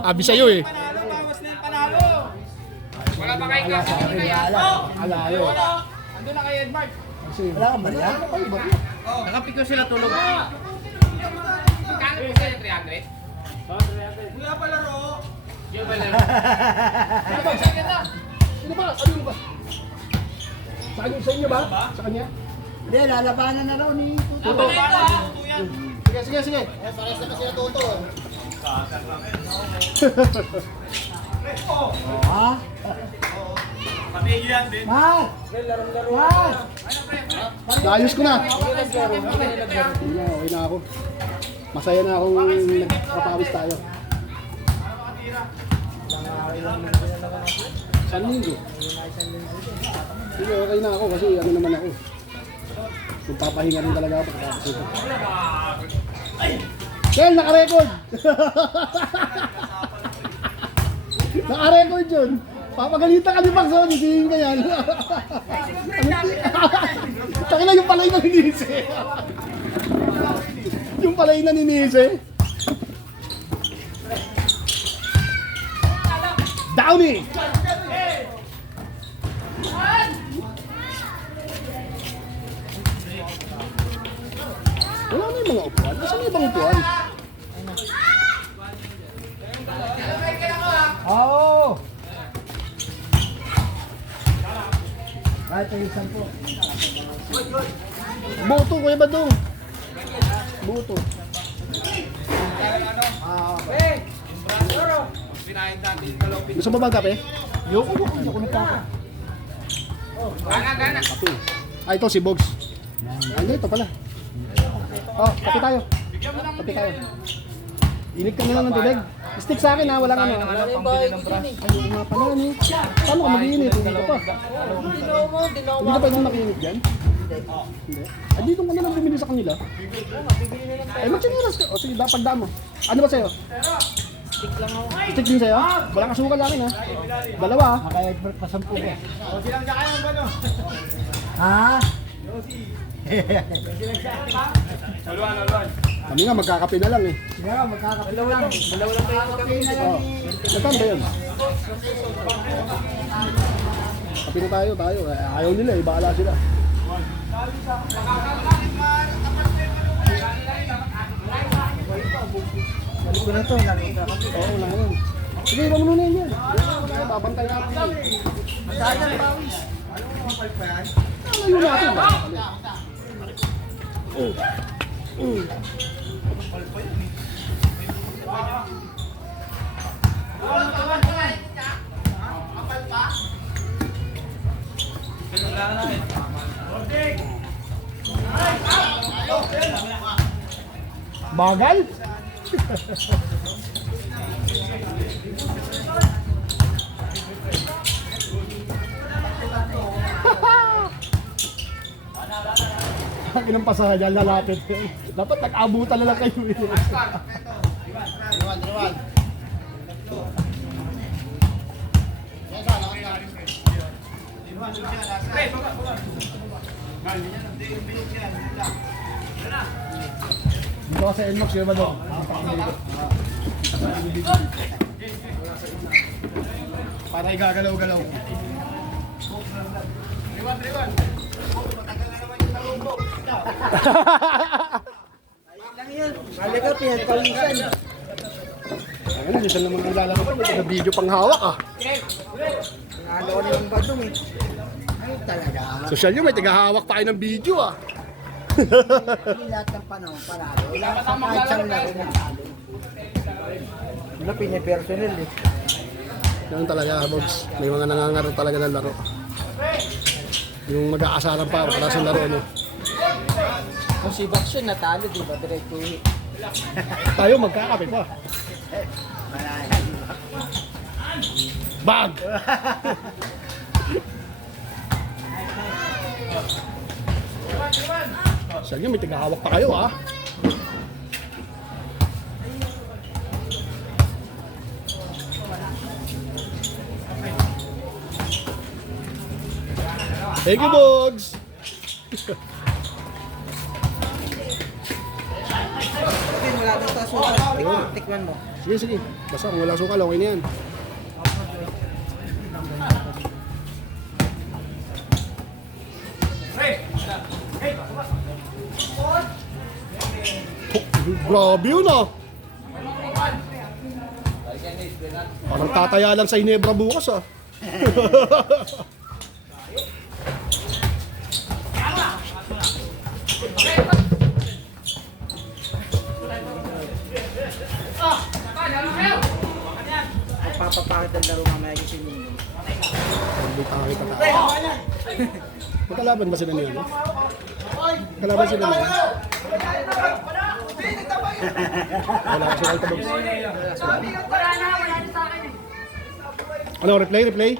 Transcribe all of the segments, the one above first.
Abi sa'yo eh. Panalo, bawas na yung panalo. Wala pa kayong kakakita yan. Alalo. Andun na kay Edmard. Wala kang barya? Nakapiko sila tulog. Kano po sila 300? Kuya palaro. Yung palaro. Sige na. Sino ba? Ano ba? Sa inyo ba? Sa kanya? Hindi, lalabanan na raw ni Tuto. Tuto yan. Sige. Pares na kasi na Tuto. Ha? Pamilya yan din. Ha? Ha? Naayos ko na. Okay na ako. Masaya na akong nagpapawis tayo. San linggo? Sige, okay na ako kasi ano naman ako. Magpapahinga rin talaga ako pagkatapos ito. Kel, naka-record! Naka-record yun! Papagalitan ka ni Pax, oh, nisihin ka yan. Taki na yung palay na ninise. Yung palay na ninise. Downy! Wala na yung mga upuan. Saan na ibang upuan? Oo! Kahit ay isang po. Buto, Kuya Badong. Buto. Pinahin dati yung kalopin. Gusto mo bang kape? Yoko nagkaka. Gana. Kape. Ah, ito si Bogs. Ay, ito pala. Oh, kape tayo. Kape tayo. Init ka na lang ng tubig. Stick sa akin ha, walang ano. Ay, nga pala ano. Paano ka mag-iinit? Hindi ka pa. Hindi ka pa yung makiinit dyan? Hindi. Ay, dito ka na lang bumili sa kanila. Ay, magsinilas ka. O sige, pagdaan mo. Ano ba sa'yo? Stick lang ako. Stick din sa'yo? Walang asukal lang ha. Dalawa ha. Kaya pasampu ko. O silang sakay ang ba no? Ha? Laluan. Kami nga magkakape na lang eh. Sige nga, magkakapilaw lang. Dalawa lang kayo magkape na lang. Oh. Saan ba yun? Kape na tayo. Ayaw nila eh, bahala sila. Balik ko na to. Oo, wala yun. Sige, iba mo muna yun yan. Babantay natin yan. Masagan pawis. Alayo natin ba? Bagal? Akin ang pasahan, lalapit. Dapat nag-abutan na lang kayo. Diwan. Dito ka sa Enmox, yun ba doon? Para igagalaw-galaw. Riwan. Matagal na naman yung talumbo. Balik ka, pinagpawisan. Ayun, hindi siya naman naglalakad. May video pang hawak ah. Nalo ko na yung badong eh. Ay talaga. Social yun, may tagahawak pa kayo ng video ah. Hindi lahat ng panahon parado. Wala sa kahit siyang laro ng talo. Wala pinipersonal eh. Ganun talaga, Bogs. May mga nangangaro talaga ng laro. Yung mag-aasaran pa, para sa laro nyo. Kung si Baksun natalo, di ba? Diretso eh. Tayo magkakape pa. Bag! Sa inyo, may tagahawak pa kayo ah. Thank you, Bogs! Wala na suka. Tikman mo. Sige, sige. Basta kung wala sukal, okay na yan. Grabe yun ah. Parang tataya lang sa Inebra bukas ah. Papapakit ang laro mamaya yung sinunod. Butangin ka tayo. Magkalaban ba sila niyan? Kalaban sila niyan? Wala kasi kayo tabag. Ano, replay, replay?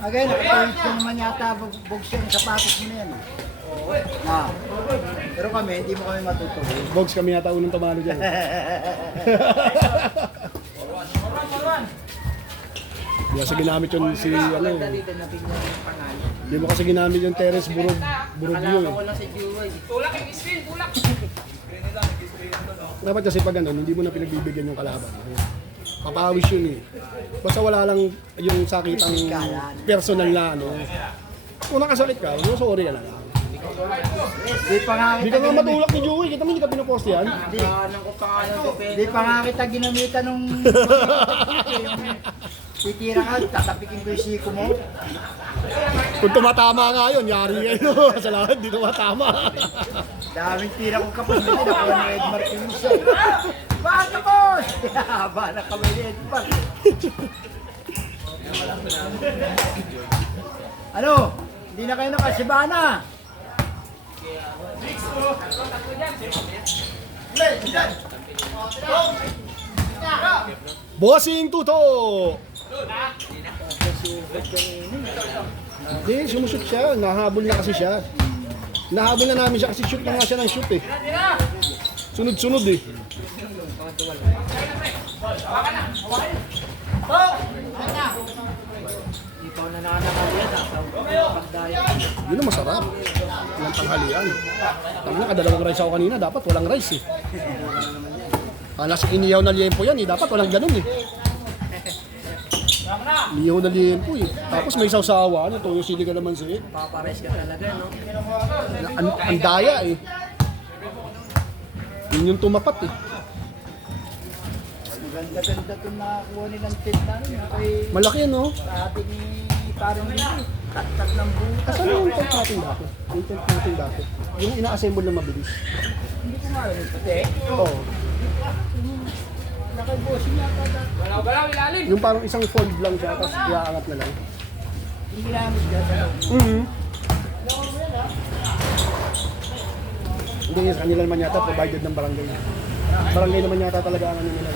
Again, nakapahit ko naman yata bugs yung sapatos mo na yan. Ah. Pero kami, hindi mo kami matutuloy. Bogs kami yata unang tumalo dyan. Hindi kasi ginamit yun si ano eh. Hindi mo kasi ginamit yung Terence Burog yun eh. Tulak yung screen, tulak. Dapat kasi pag ano, hindi mo na pinagbibigyan yung kalaban. Papawis yun eh. Basta wala lang yung sakitang personal na ano. Kung nakasakit ka, sorry ka na lang. Hindi ka nga matulak ni Joey, kita mo hindi ka pinupost yan. Hindi pa nga kita ginamitan nung titira ka, tatapikin ko yung siko mo. Kung tumatama nga yun, yari kayo. Sa lahat, di tumatama. Daming tira kong kapos nito, nakuha ni Edmar Pinusa. Bakit kapos? Haba na kami ni Edmar. Ano? Hindi na kayo nakasibana. Bossing Tuto! Hindi, sumushoot siya. Nahabol na kasi siya. Nahabol na namin siya kasi shoot na nga siya ng shoot eh. Sunod-sunod eh. Ikaw na nakakalian, pagdaya. Yun ang masarap. Ilang tanghalian. Tama na, kadalawang rice ako kanina. Dapat walang rice eh. Alas iniyaw na liempo yan eh. Dapat walang ganun eh. Iniyaw na liempo eh. Tapos may sawsawa. Ano, toyo sili ka naman siya eh. Papares ka talaga, no? Ang daya eh. Yun yung tumapat eh. Ganda-ganda itong nakakuha nilang tinta nun. Malaki no? Sa ating parang hindi. Tat-tat ng butas. Asan yung tent natin dati? Yung tent natin dati. Yung ina-assemble na mabilis. Hindi ko nga alam pati. Oo. Nakaibosin yata dati. Galaw-galaw, ilalim. Yung parang isang fold lang siya, tapos iaangat na lang. Hindi ginamit ka sa loob. Hindi, sa kanila naman yata, provided ng barangay. Barangay naman yata talaga ang ano nila.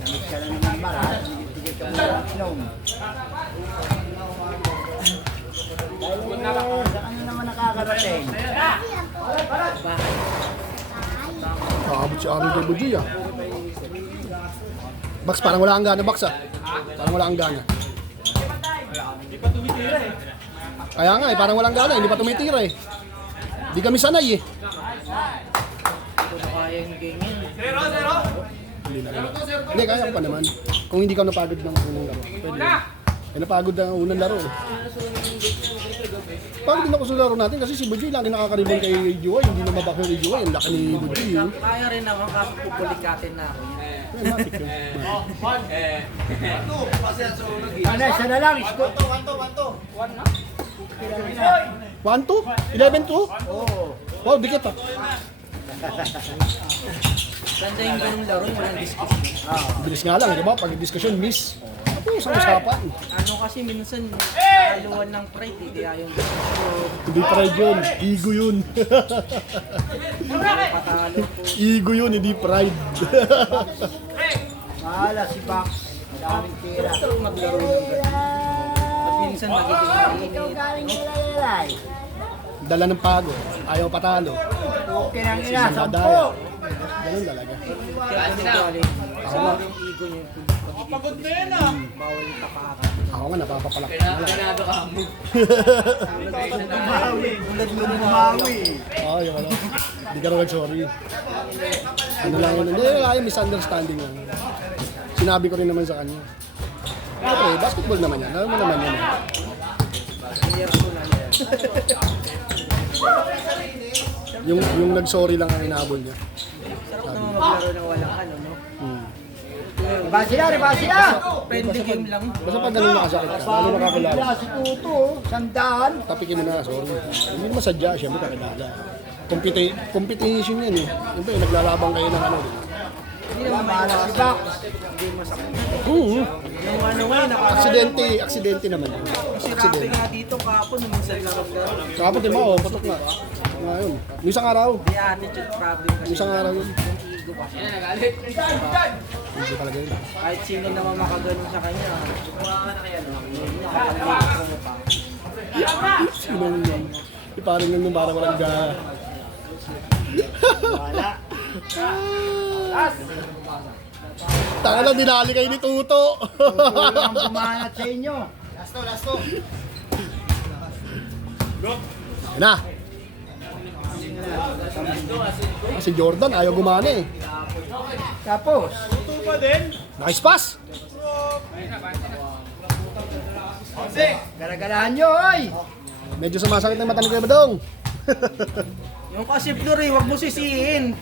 Gamit ka na naman bara. Tigil ka muna ng inom. Dahil sa kanya naman nakakarating. Bakit? Kaabot si Arnold de Bujoy ah. Bax, parang wala kang gana, Bax ah. Parang wala kang gana. Kaya nga eh, parang walang gana, hindi pa tumitira eh. Hindi kami sanay eh. Ito na kaya yung ganyan. Hindi na rin. Hindi, kaya ko pa naman. Kung hindi ka napagod ng unang laro. Pwede yun. Eh, napagod na unang laro eh. Pagod din ako sa laro natin kasi si Bujoy lagi nakakaribon kay Joy. Hindi na mabak yung Joy. Ang laki ni Bujoy eh. Kaya rin ako, kaso pupulikatin na ako. Matik yun. Ano, isa na lang. Isko. 1-2? 11-2? Oo. Wow, dikit ah. Ganda yung ganung laro, walang discussion. Bilis nga lang, di ba? Pag diskusyon, miss. Tapos ang usapan. Ano kasi minsan, haluan ng pride, hindi yung discussion. Hindi pride yun, ego yun. Patalo po. Ego yun, hindi pride. Mahala si Bax. Madaming tira. Maglaro ng ganun. At minsan magiging mainit. Hindi dala ng pagod, ayaw patalo. Okay lang ina, Isang 10. dadaya. Ganun talaga. Ako nga, Pagod na yan ah. ako nga napapapalak na lang. Ulad mo bumawi. Oo, yung ano. Hindi ka naman sorry. Ano lang yun. Hindi, ay misunderstanding lang. Sinabi ko rin naman sa kanya. Okay, basketball naman yan. Alam mo naman yan. yung nag-sorry lang ang inaabol niya. Sarap naman maglaro ng walang ano, no? Riba sila! Friendly game lang. Basta pag ganun nakasakit ka, lalo nakakilala. Wala si Tuto, sandaan. Tapikin mo na, sorry. Hindi naman sadya, siyempre kakilala. Competition yan eh. Siyempre, naglalabang kayo ng ano. Hindi naman mahala si Bax. Yung ano nga, Aksidente naman. si Rafi nga dito kahapon, minsan naramdaman. Kapag di mo, patok na. Ngayon, yung isang araw. May attitude problem kasi. Yung isang araw yun. Yung ego pa. Hindi talaga yun. Kahit sino naman makaganon sa kanya. Yun niya, kapag mo pa. Sino yun? Iparin lang nung para walang ga... Wala. Taka na, dinali kayo ni Tuto. Tuto lang bumanat sa inyo. Yan na. Si Jordan, ayaw gumana eh. Tapos, Nice pass! garagalahan nyo, oy! Medyo sumasakit na yung mata ni Kuya Badong. Yung kasi Flor eh, huwag mo sisihin.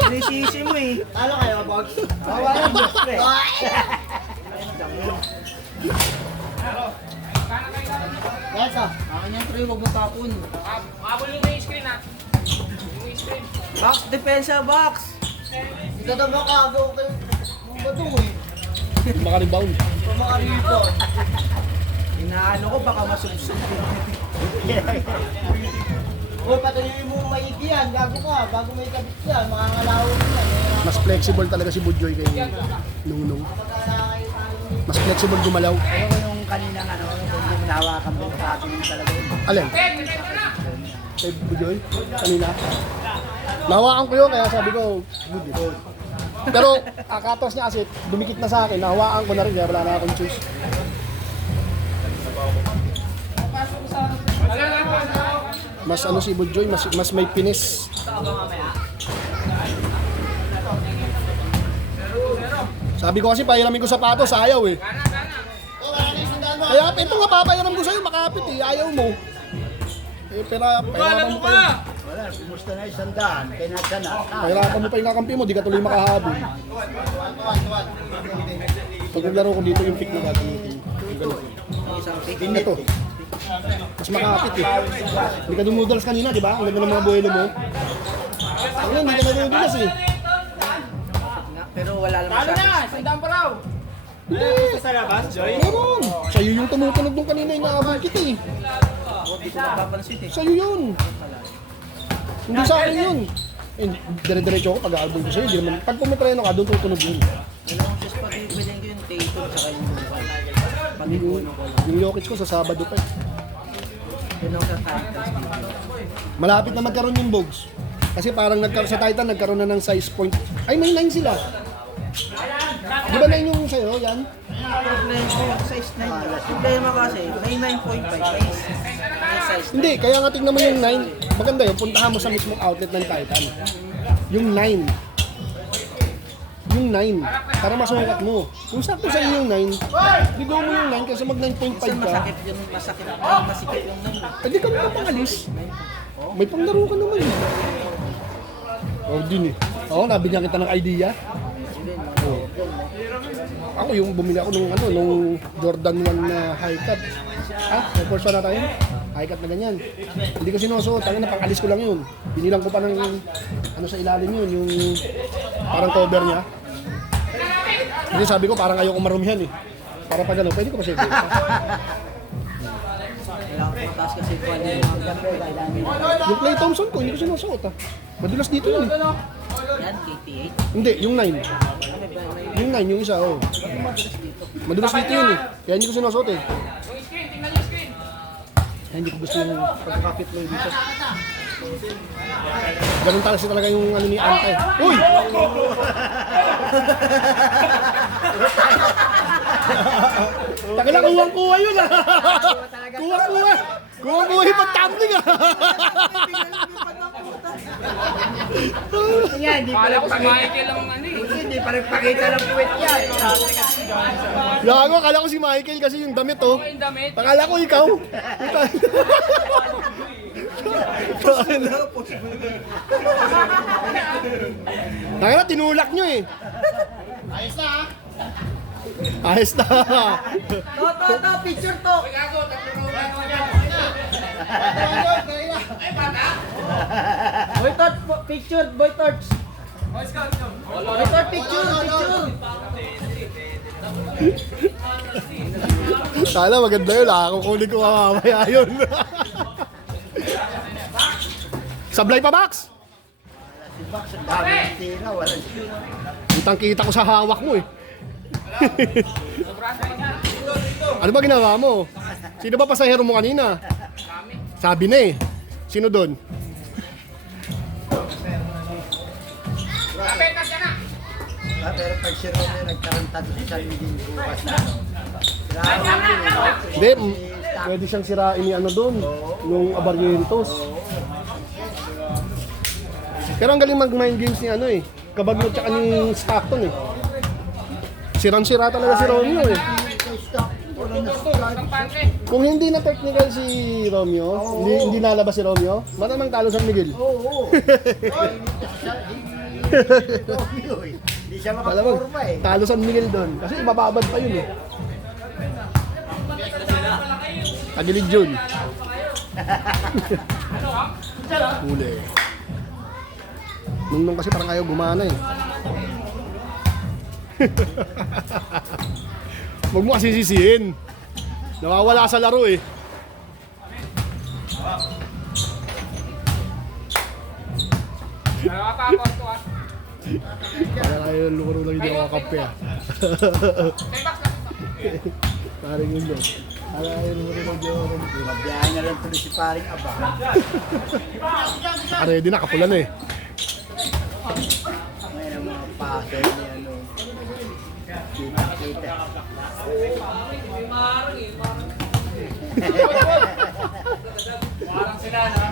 Sinisisi mo eh. Ano kayo, Box? Wala mo, pre. Yes, ah. Akin yan, pre, huwag mo tapon. Makabol yung screen ah. Yung screen. Box, depensa, box. Hindi ka naman kagaw kayo. Badong eh. Maka-rebound. Pamakaribo. Inaano ko, baka masubsub. O, patuloy mo maigi yan. Gago ka. Bago may kabit yan, makangalaw mo yan. Mas flexible talaga si Budjoy kay Nungnung. Mas flexible gumalaw. Ano ko yung kaninang ano, kung hindi mo nahawakan mo sa atin talaga yun. Alin? Kay Budjoy? Kanina? Nahawakan ko yun, kaya sabi ko, good yun. Pero, akatos niya kasi, dumikit na sa akin, nahawakan ko na rin, kaya wala na akong choice. Mas ano si Budjoy, mas may pinis. Sabi ko kasi pahiramin ko sapatos, ayaw eh. Kaya ito nga papayaram ko sa'yo, makapit eh, ayaw mo. Eh, pahirapan mo pa yun. Wala, kumusta na isang daan. Kaya nasa na. Pahirapan mo pa yung kakampi mo, di ka tuloy makahabol. Pag naglaro ko dito, yung pick na gagamitin. Yung ganun. Isang pick. Ito. Mas makapit eh. Hindi ka dumudals kanina, di ba? Ang ganda ng mga buhelo mo. Ayun, hindi ka na dumudals eh. Pero wala naman Talo siya. na! Sandaan pa raw! Meron. Sa'yo yung tumutunog nung kanina, inaabol kita eh. Hindi ko napapansin eh. Sa'yo yun. Hindi sa akin yun. Eh, dire-diretso ako pag-aalbol ko sa'yo. Di naman, pag pumitreno ka, doon tutunog yun. Dalawang shoes pa din bilhin ko yung Tatum tsaka yung pati ko lang. Yung Jokic ko sa Sabado pa eh. Yun ang sa Titans. Malapit na magkaroon yung Bogs. Kasi parang sa Titan nagkaroon na ng size point. Ay, may 9 sila. Di ba 9 yung sa'yo? Yan? Problema ko yung size 9. Problema kasi, may 9.5 may size 9. Hindi, kaya nga tingnan mo yung 9. Maganda yun, puntahan mo sa mismong outlet ng Titan. Yung 9. Yung 9. Para masukat mo. Kung sakto sa'yo yung 9, bigo mo yung 9 kasi mag 9.5 Kasi ka. masakit yung masikip yung 9. Pwede ka mo pangalis. May panglaro ka naman eh. Oh, din eh. Oo, nabigyan kita ng idea. Oh. Ako yung bumili ako nung Jordan 1 na high cut. Ha? May course na tayo? High cut na ganyan. Hindi ko sinusuot. Ang napang-alis ko lang yun. Binilang ko pa ng ano sa ilalim yun, yung parang cover niya. Kasi sabi ko parang ayoko marumihan eh. Para pag ano, pwede ko pa siya i-break. Kailangan ko mataas kasi buwan niya. Yung Klay Thompson ko, hindi ko sinusuot ah. Madulas dito yun eh. Yan, KT8. Hindi, yung 9. Ano ba yung Yung 9, yung isa, oh. Madulas dito yun eh. Kaya hindi ko sinusuot eh. Yung screen, tingnan yung screen! Hindi ko gusto yung pagkakapit mo dito. Ganun talaga yung ano ni Antay. Uy! Taka lang, kuwang-kuwa yun ah! Kuwang-kuwa! Kuwang-kuwa yung pag-tumbling ah! Yan, hindi pa Kala ko si Michael ang ano eh. Hindi pa nagpakita ng puwet yan. Gago, akala ko si Michael kasi yung damit oh. Yung damit. Akala ko ikaw. Taka na, tinulak nyo eh. Ayos na ha? Ayos na. To, picture to. Boy Torch, picture, Boy Torch. Boy Torch, picture. Kala maganda yun ah. Kukunin ko mamaya yun. Sablay pa, Max? Si Max, ang dami ng tira, wala siya. Kitang kita ko sa hawak mo eh. Ano ba ginawa mo? Sino ba pasahero mo kanina? Sabi na eh. Sino doon? Pero pag si Romeo nagkarantado si San Miguel bukas na. Hindi, pwede siyang sirain ni ano doon. Yung Abarrientos. Pero ang galing mag-mind games ni ano eh. Kabagno tsaka ni Stockton eh. Sirang-sira talaga si Romeo eh. Kung hindi na technical si Romeo, hindi nalabas si Romeo, matamang talo San Miguel. Oo. Romeo eh. Hindi siya Malamang, makaporma eh. talo San Miguel doon. Kasi mababad pa yun eh. Tagilid yun. Huli. Nung kasi parang ayaw gumana eh. Huwag mo kasi sisihin. Nawawala sa laro eh. Nakakapos to ah. Parang ayaw lukuro lang yung nakakampi ah. Parang yun doon. Parang ayaw lukuro lang yung nakakampi. Mabiyahin na lang tuloy si paring Aba. Ready na, kapula na eh. Ngayon ang mga paso ni ano. Kita. Parang sila na.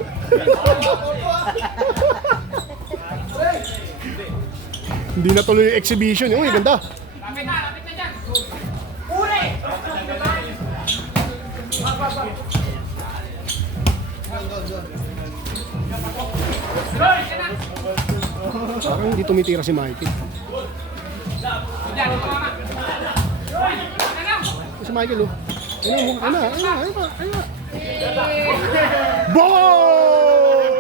Hindi na tuloy yung exhibition. Uy, ganda. Lapit na dyan. Uli! Parang hindi tumitira si Mikey. Diyan, mama. Si Michael oh. Ayun na. Boom!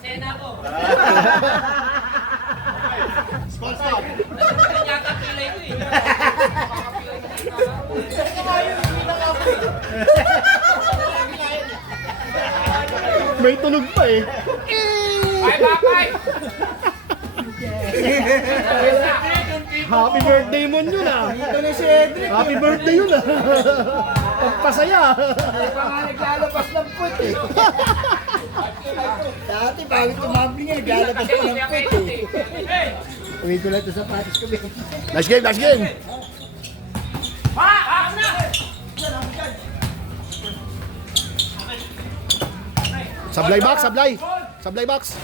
Senako. Sponsor. Yata pilay ko eh. May tunog pa eh. Bye, bye. Happy birthday mo yun ah. Ito na si Edric. Happy birthday yun ah. Pagpasaya. Ay pa nga naglalabas ng puwet eh. Dati bago tumabli nga, naglalabas pa ng puwet eh. Uwi ko lang ito sa patis ko. Last game. Sablay box.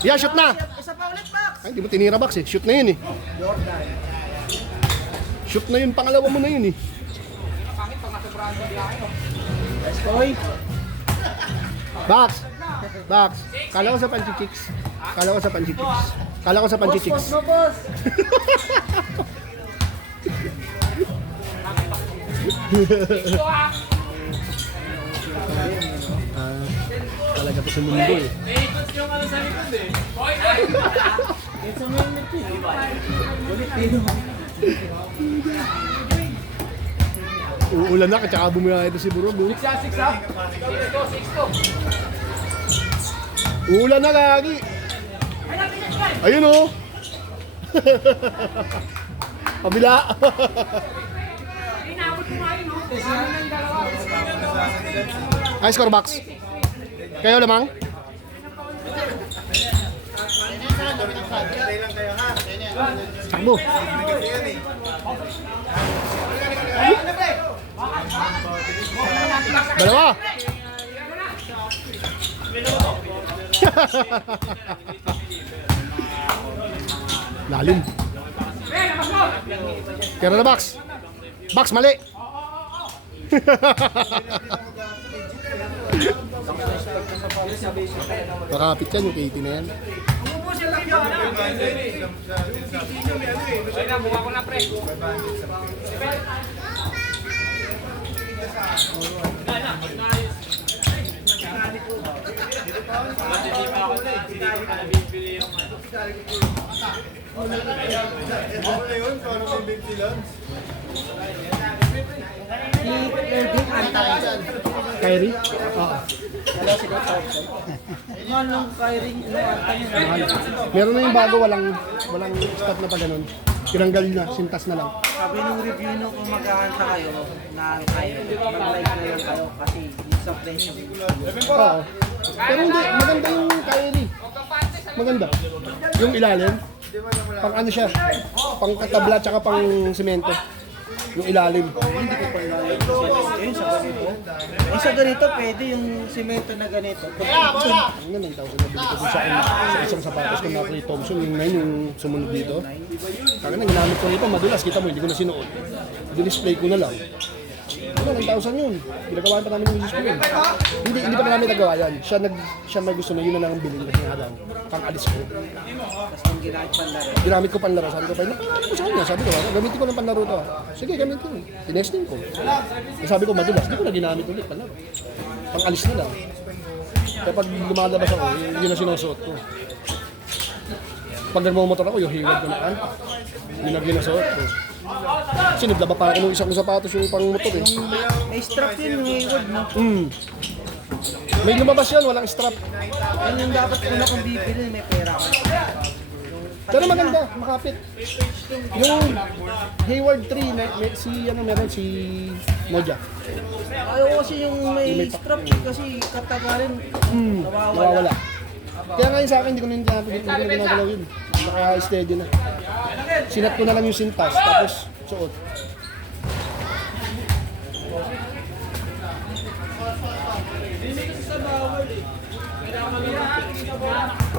Yeah, shoot na. Isa pa ulit, Max. Ay, di mo tinira box eh. Shoot na yun eh. Shoot na yun, pangalawa mo na yun eh. Hoy, Box. Kala ko sa panchichicks. Kala ko sa panchichicks. No, boss. Talaga to sa mundo eh. Ikot yung ano sa likod eh. Boy, Uulan na, tsaka bumaya ito si Burog. Oh. 6 ah. 6 to. Uulan na lagi. Ay, Ayun oh. Kabila. Ay, score box. Kayo lamang? Takbo. Dalawa. Lalim. Kaya na box. Box mali. Makapit yan yung KT na yan. Ay na, buka ko na pre. Kyrie? Oo. Anong Kyrie, Meron na yung bago, walang stop na pa ganun. Tinanggal na, sintas na lang. sabi nung review nung kung maghahanta kayo na kayo, mag-like na lang kayo kasi yung sa presyo. Oo. Pero hindi, maganda yung Kyrie. Maganda. Yung ilalim, pang ano siya, pang katabla tsaka pang semento. Yung ilalim. Hindi ko pa ilalagay yung semento sa ganito. Eh sa ganito, pwede yung semento na ganito. Ang ganun tawag na nabili ko dun sa isang sapatos ko na Clay Thompson, yung 9 yung sumunod dito. Kaya na ginamit ko rito, madulas, kita mo, hindi ko na sinuot. Dinisplay ko na lang. Ano, 9,000 yun. Ginagawaan pa namin yung misis ko yun. Hindi pa namin nagawa yan. Siya may gusto na yun na lang ang bilhin kasi nga daw. Pang alis ko. Tapos yung ginamit panlaro. Ginamit ko panlaro. Sabi ko pa, napangalan ko sa kanya. Sabi ko, gamitin ko ng panlaro to. Sige, gamitin. Tinesting ko. Sabi ko, madulas. Hindi ko na ginamit ulit panlaro. Pang alis na lang. Kapag lumalabas ako, yun na sinusuot ko. Pag nagmamotor ako, yung hiwag ko na kanta. Yun ang ginasuot ko. Kasi naglaba pa ako ng isang sapatos yung pang motor eh. May strap yun, yung Hayward, no? May lumabas yan, walang strap. Yun yung dapat una kong bibili, may pera ka. Pero maganda, makapit. Yung Hayward 3, meron si Moja. Ayaw kasi yung may strap kasi katagalin, nawawala. Nawawala. Kaya ngayon sa akin, hindi ko na ginagalaw yun. Naka-steady na. Sinat ko na lang yung sintas, tapos suot.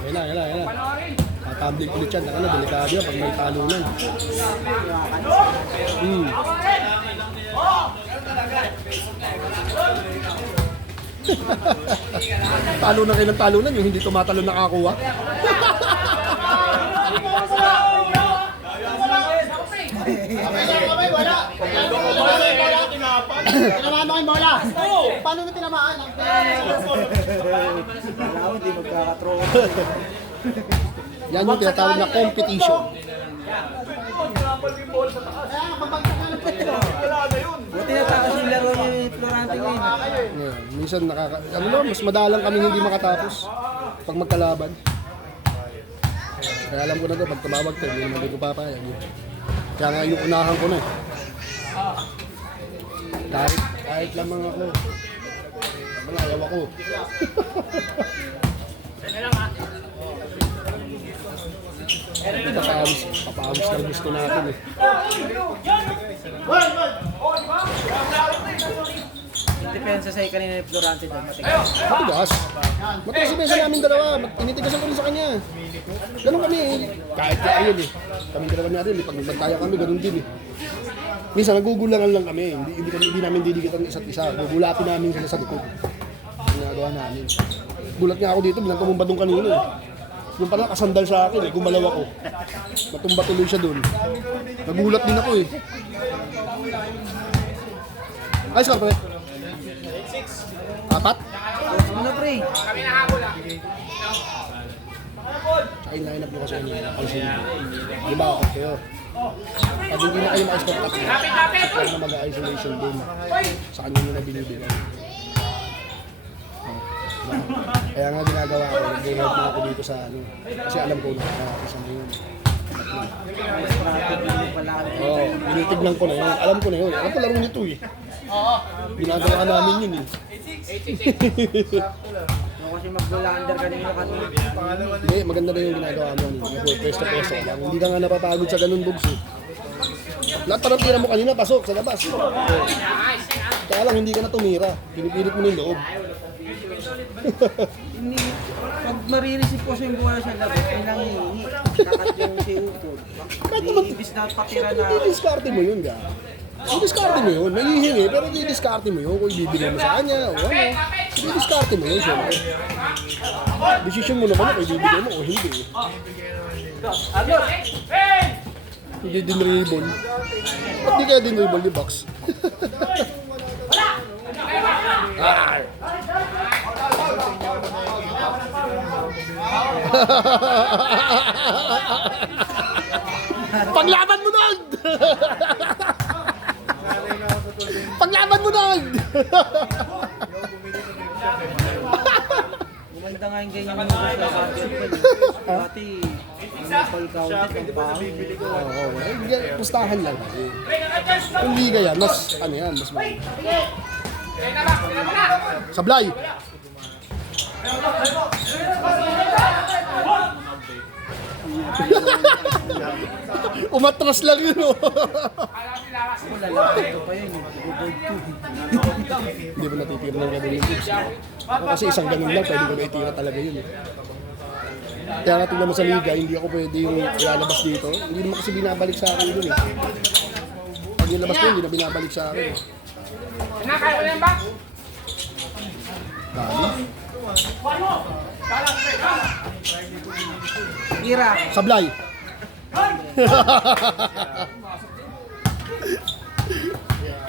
Yan na. Tatambling ulit yan. Nakala, delikado yan pag may talunan. Talunan kayo ng talunan, yung hindi tumatalon nakakuha. Tinamaan mo yung bola. Paano na tinamaan? Alam mo, hindi magkakatropa. Yan yung tinatawag na competition. Buti natakas yung laro niya yung Florante ngayon. Ngayon, minsan mas madalang kami hindi makatapos pag magkalaban. Kaya alam ko na to, pag tumawag to, hindi naman ko papayag. Kaya nga yung unahan ko na eh. Kahit lamang ako. Ayaw ako. Papawis na gusto natin eh. Yung depensa sa'yo kanina ni Florante doon, matigas. Matigas. Matigas yung beso namin dalawa. Tinitigasan ko rin sa kanya. Ganun kami eh. Kahit kaya yun eh. Kaming dalawa niya rin eh. Pag nagtaya kami, ganun din eh. Minsan nagugulangan lang kami. Hindi namin didikitan isa't isa. Gugulatin namin sila sa likod. Ginagawa namin. Gulat nga ako dito, bilang tumumbadong kanina eh. Yung pala kasandal sa akin eh, gumalaw ako. Matumba tuloy siya doon. Nagulat din ako eh. Ay, score pre. 4? Tapos mo na, pre. Kami na habol ah. Tsaka yung line-up nyo kasi yung pansin. Di ba ako kayo? Pag hindi na kayo maka-stop up nyo, kaya na mag-isolation din. Sa kanya nyo na binibigay. Kaya nga ginagawa ko, nag-help na ako dito sa ano. Kasi alam ko na isang yun. Oo, tinitignan ko na yun. Alam ko na yun. Alam ko laro nito eh. Ginagawa namin yun eh. Kasi mag-golander kanina. Hindi, maganda na yung ginagawa mo. Pwesto-pwesto ka lang. Hindi ka nga napapagod sa ganun, Bugs eh. Lahat parang tira mo kanina, pasok sa labas. Kaya lang, hindi ka na tumira. Pinipilit mo na yung loob. Pag marireceive ko siya yung bola sa labas, may nangihingi. Kakat yung si Upod. Ibis na patira na... I-discarte mo yun, ga. I-discarte mo yun. May hihingi, pero i-discarte mo yun. Kung ibibigay mo sa kanya, o ano. I-discarte mo yun, syempre. Decision mo naman kung ibibigay mo o hindi. Hindi din dribble. Ba't di kaya din dribble ni Box? Ah! Paglaban mo nun! Paglaban mo nun! Gumanda nga yung ganyan mo sa basketball. Dati, Nepal County, ang pangit. Oo, pustahan lang. Kung liga yan, mas ano yan, mas maganda. Sablay! Umatras lang yun, oh. Lalaki ito pa yun. Hindi mo natitira ng ganun yung tips. Ako kasi isang ganun lang, pwede ko na itira talaga yun. Eh. Kaya nga tingnan mo sa liga, hindi ako pwede yung ilalabas dito. Hindi naman kasi binabalik sa akin yun eh. Pag nilabas ko, hindi na binabalik sa akin. Nakaya ko na yan ba? Dami. Ira. Sablay!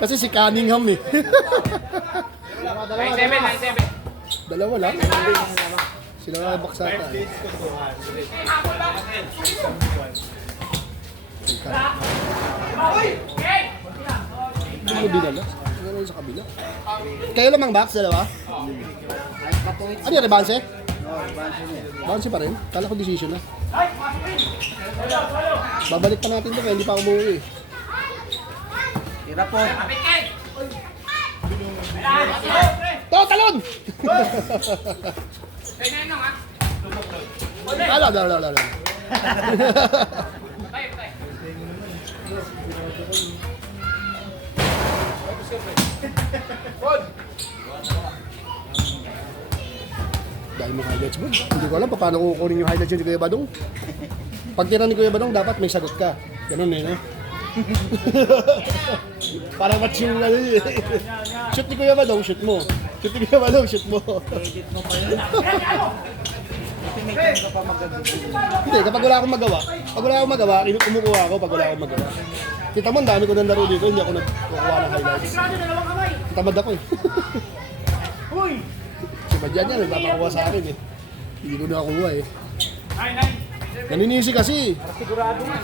Kasi si Cunningham eh. 97. Dalawa lang. Sila nga baksata. Hindi mo dinala. Ano sa kabila? Kayo lamang box, dalawa? Ano yung rebanse? Bounce pa rin? Kala ko decision na. Babalik pa natin ito kaya hindi pa ako umuwi eh. Ira po. Talon! Ala. Dahil mo highlights mo. Hindi ko alam paano kukunin yung highlights ni Kuya Badong. Pag tira ni Kuya Badong, dapat may sagot ka. Ganun eh, no? Parang matching na yun eh. Shoot ni Kuya Badong, shoot mo. Shoot ni Kuya Badong, shoot mo. Edit mo pa yun. Kasi may time ka pa magagawin. Hindi, kapag wala akong magawa, kumukuha ako pag wala akong magawa. Kita mo, ang dami ko ng laro dito, hindi ako nagkukuha ng highlights. Tamad ako eh. Si Badyan yan, nagpapakuha sa akin eh. Hindi ko nakakuha eh. Naninisi kasi. Sigurado nga.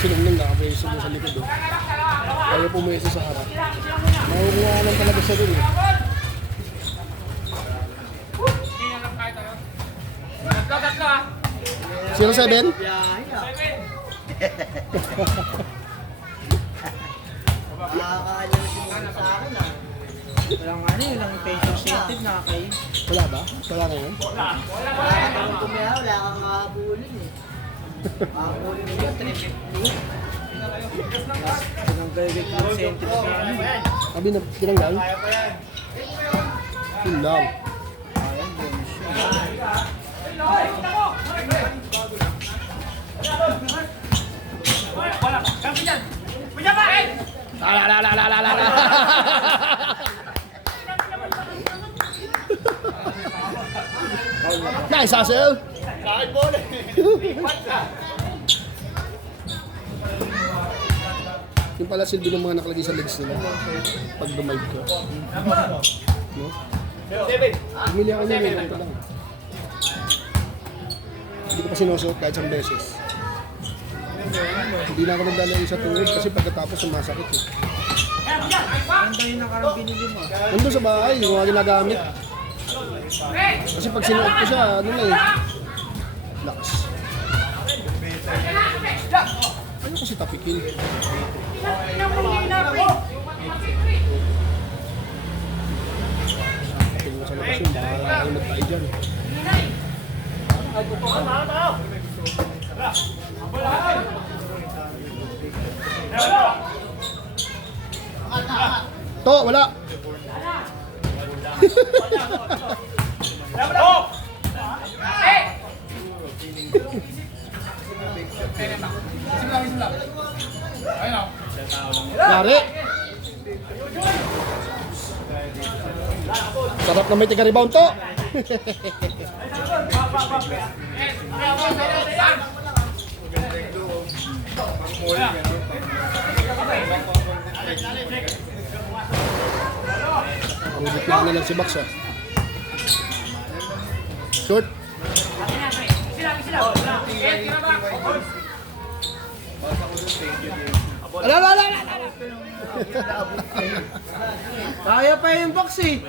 Sinungnong nakapreso mo sa likod oh. Kaya pumweso sa harap. Makukuha lang talaga siya dun eh. Tatlo ah. 07? Walang ano, walang pension incentive na kayo. Wala ba? Wala ngayon? Wala kang tumira, wala kang makabulin eh. Makabulin mo yun, 350. Tinanggal weekly incentive na ano. Sabi na tinanggal? Yun lang. Ayan, bonus yun. Nice hustle! Yung pala silbi ng mga nakalagay sa legs nila pag dumive ko. No? Bumili ako niya ito lang. Hindi ko pa sinusuot kahit isang beses. Hindi na ako nagdala sa tuhod kasi pagkatapos sumasakit eh. Ganda yung nakarang binili mo. Nandun sa bahay, yung mga ginagamit. Kasi pag sinuot ko siya, ano na eh. Lakas. Ano kasi tapikin? Tapikin mo sa labas yun, baka kayo magtayo dyan. To, wala. Yari. Sarap na may tiga-rebound to. Ang bigyan na lang si Max ah. Short. Ala. Kaya pa yung box eh.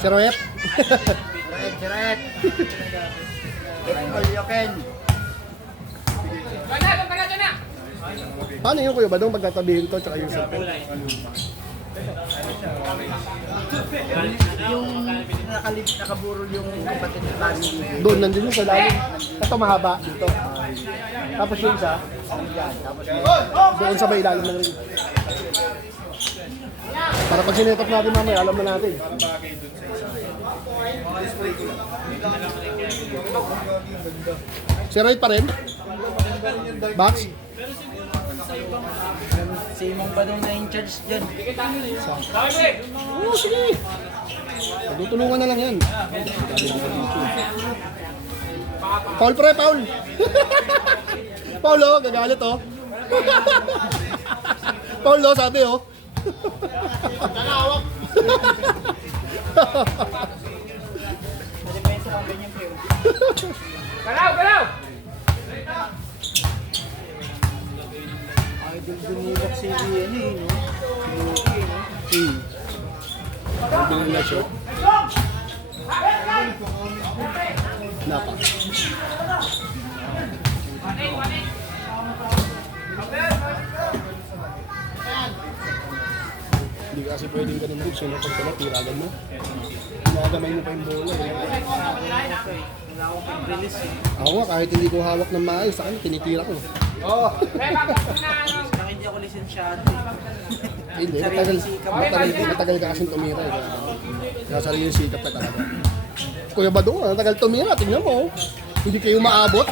Si Royep. Siret. All you can. Paano yung Kuya Badong pagtatabihin to tsaka yung cellphone? Yung nakaburol yung kapatid ni Manny. Doon, nandun yung sa lalim. Ito mahaba dito. Tapos yung isa, doon sa may ilalim na rin. Para pag sinetop natin mamaya, alam na natin. Si Roy pa rin? Box? Si Imong Badong na in charge dyan. Oo, sige. Tutulungan na lang yan. Paul pre, Paul. Paul oh, gagalit oh. Paul oh, sabi oh. Galaw! Idol dumulak si Ian eh, no? Si Luki, no? Sabi nila siya. Napa. Hindi kasi pwedeng ganun din. Sino pag sila, tiragan mo. Magamay mo pa yung bola. Eh. Wala akong pag-release eh. Ako nga, kahit hindi ko hawak ng maayos, sa akin, tinitira ko. Nang hindi ako lisensyado eh. Hindi, matagal ka kasing tumira. Eh. Kaya sarili yung sikap ka talaga. Kuya Badong, matagal tumira, tingnan mo. Hindi kayo maabot.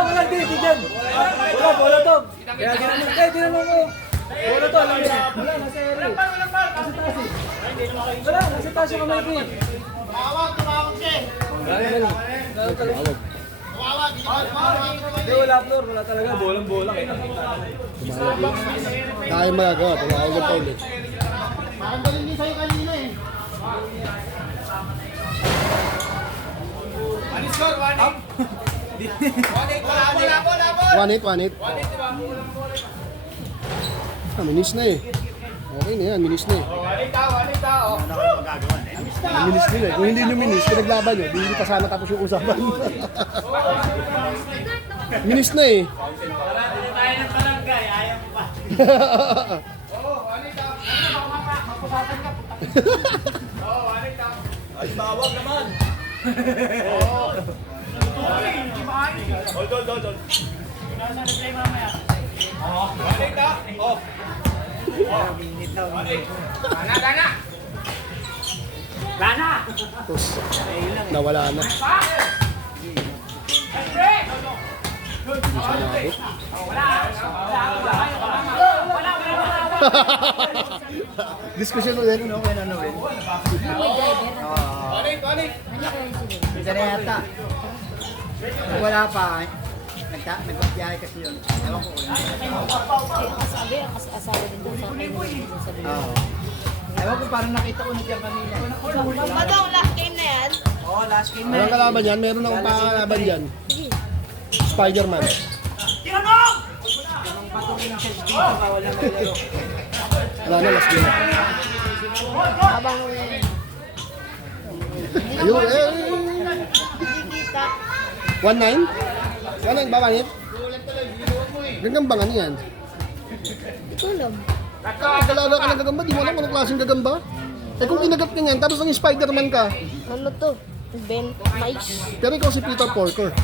Wala dito dyan. Wala to. Kaya ginanong ko. Wala to, alam niya. Wala, nasa ere. Nasa taas eh. Wala, nasa taas yung kamay ko eh. Tumawag siya eh. Hindi, wala floor. Wala talaga. Bolang-bolang eh. Kaya magagawa, tumawag ka pa ulit. Parang galing din sa'yo kanina eh. Ano score? 1-8. 1-8. Ah, minis na eh. Okay na yan, minis na eh. Minis nila eh. Kung hindi nyo minis, pinaglaban nyo, hindi pa sana tapos yung usapan. Minis na eh. Tayo ng barangay, ayaw mo pa. Ay, bawag naman. Hold. Nasa replay mamaya. Lana! Tapos, nawala na. Hindi siya naabot. Wala. Diskusyon ulit. Ano kaya nanawin? Balik, balik. Minsan na yata. Kung wala pa, nagbiyahe kasi yun. Ewan ko kung yun. Sabi, asawa din doon sa akin. Oo. Ewan ko parang nakita ko na dyan kanina. Madong, last game na yan. Oo, last game na. Walang kalaban yan, meron akong pakakalaban dyan. Spider-Man. Wala na, last game. Habang Ayun, hindi kita. 1-9? 1-9 ba, Manit? Gagambangan yan. Ito lang. Dalaga ka ng gagamba, di mo alam kung anong klaseng gagamba. Eh kung kinagat ka yan, tapos naging Spider-Man ka. Ano to? Ben, mais. Pero ikaw si Peter Porker.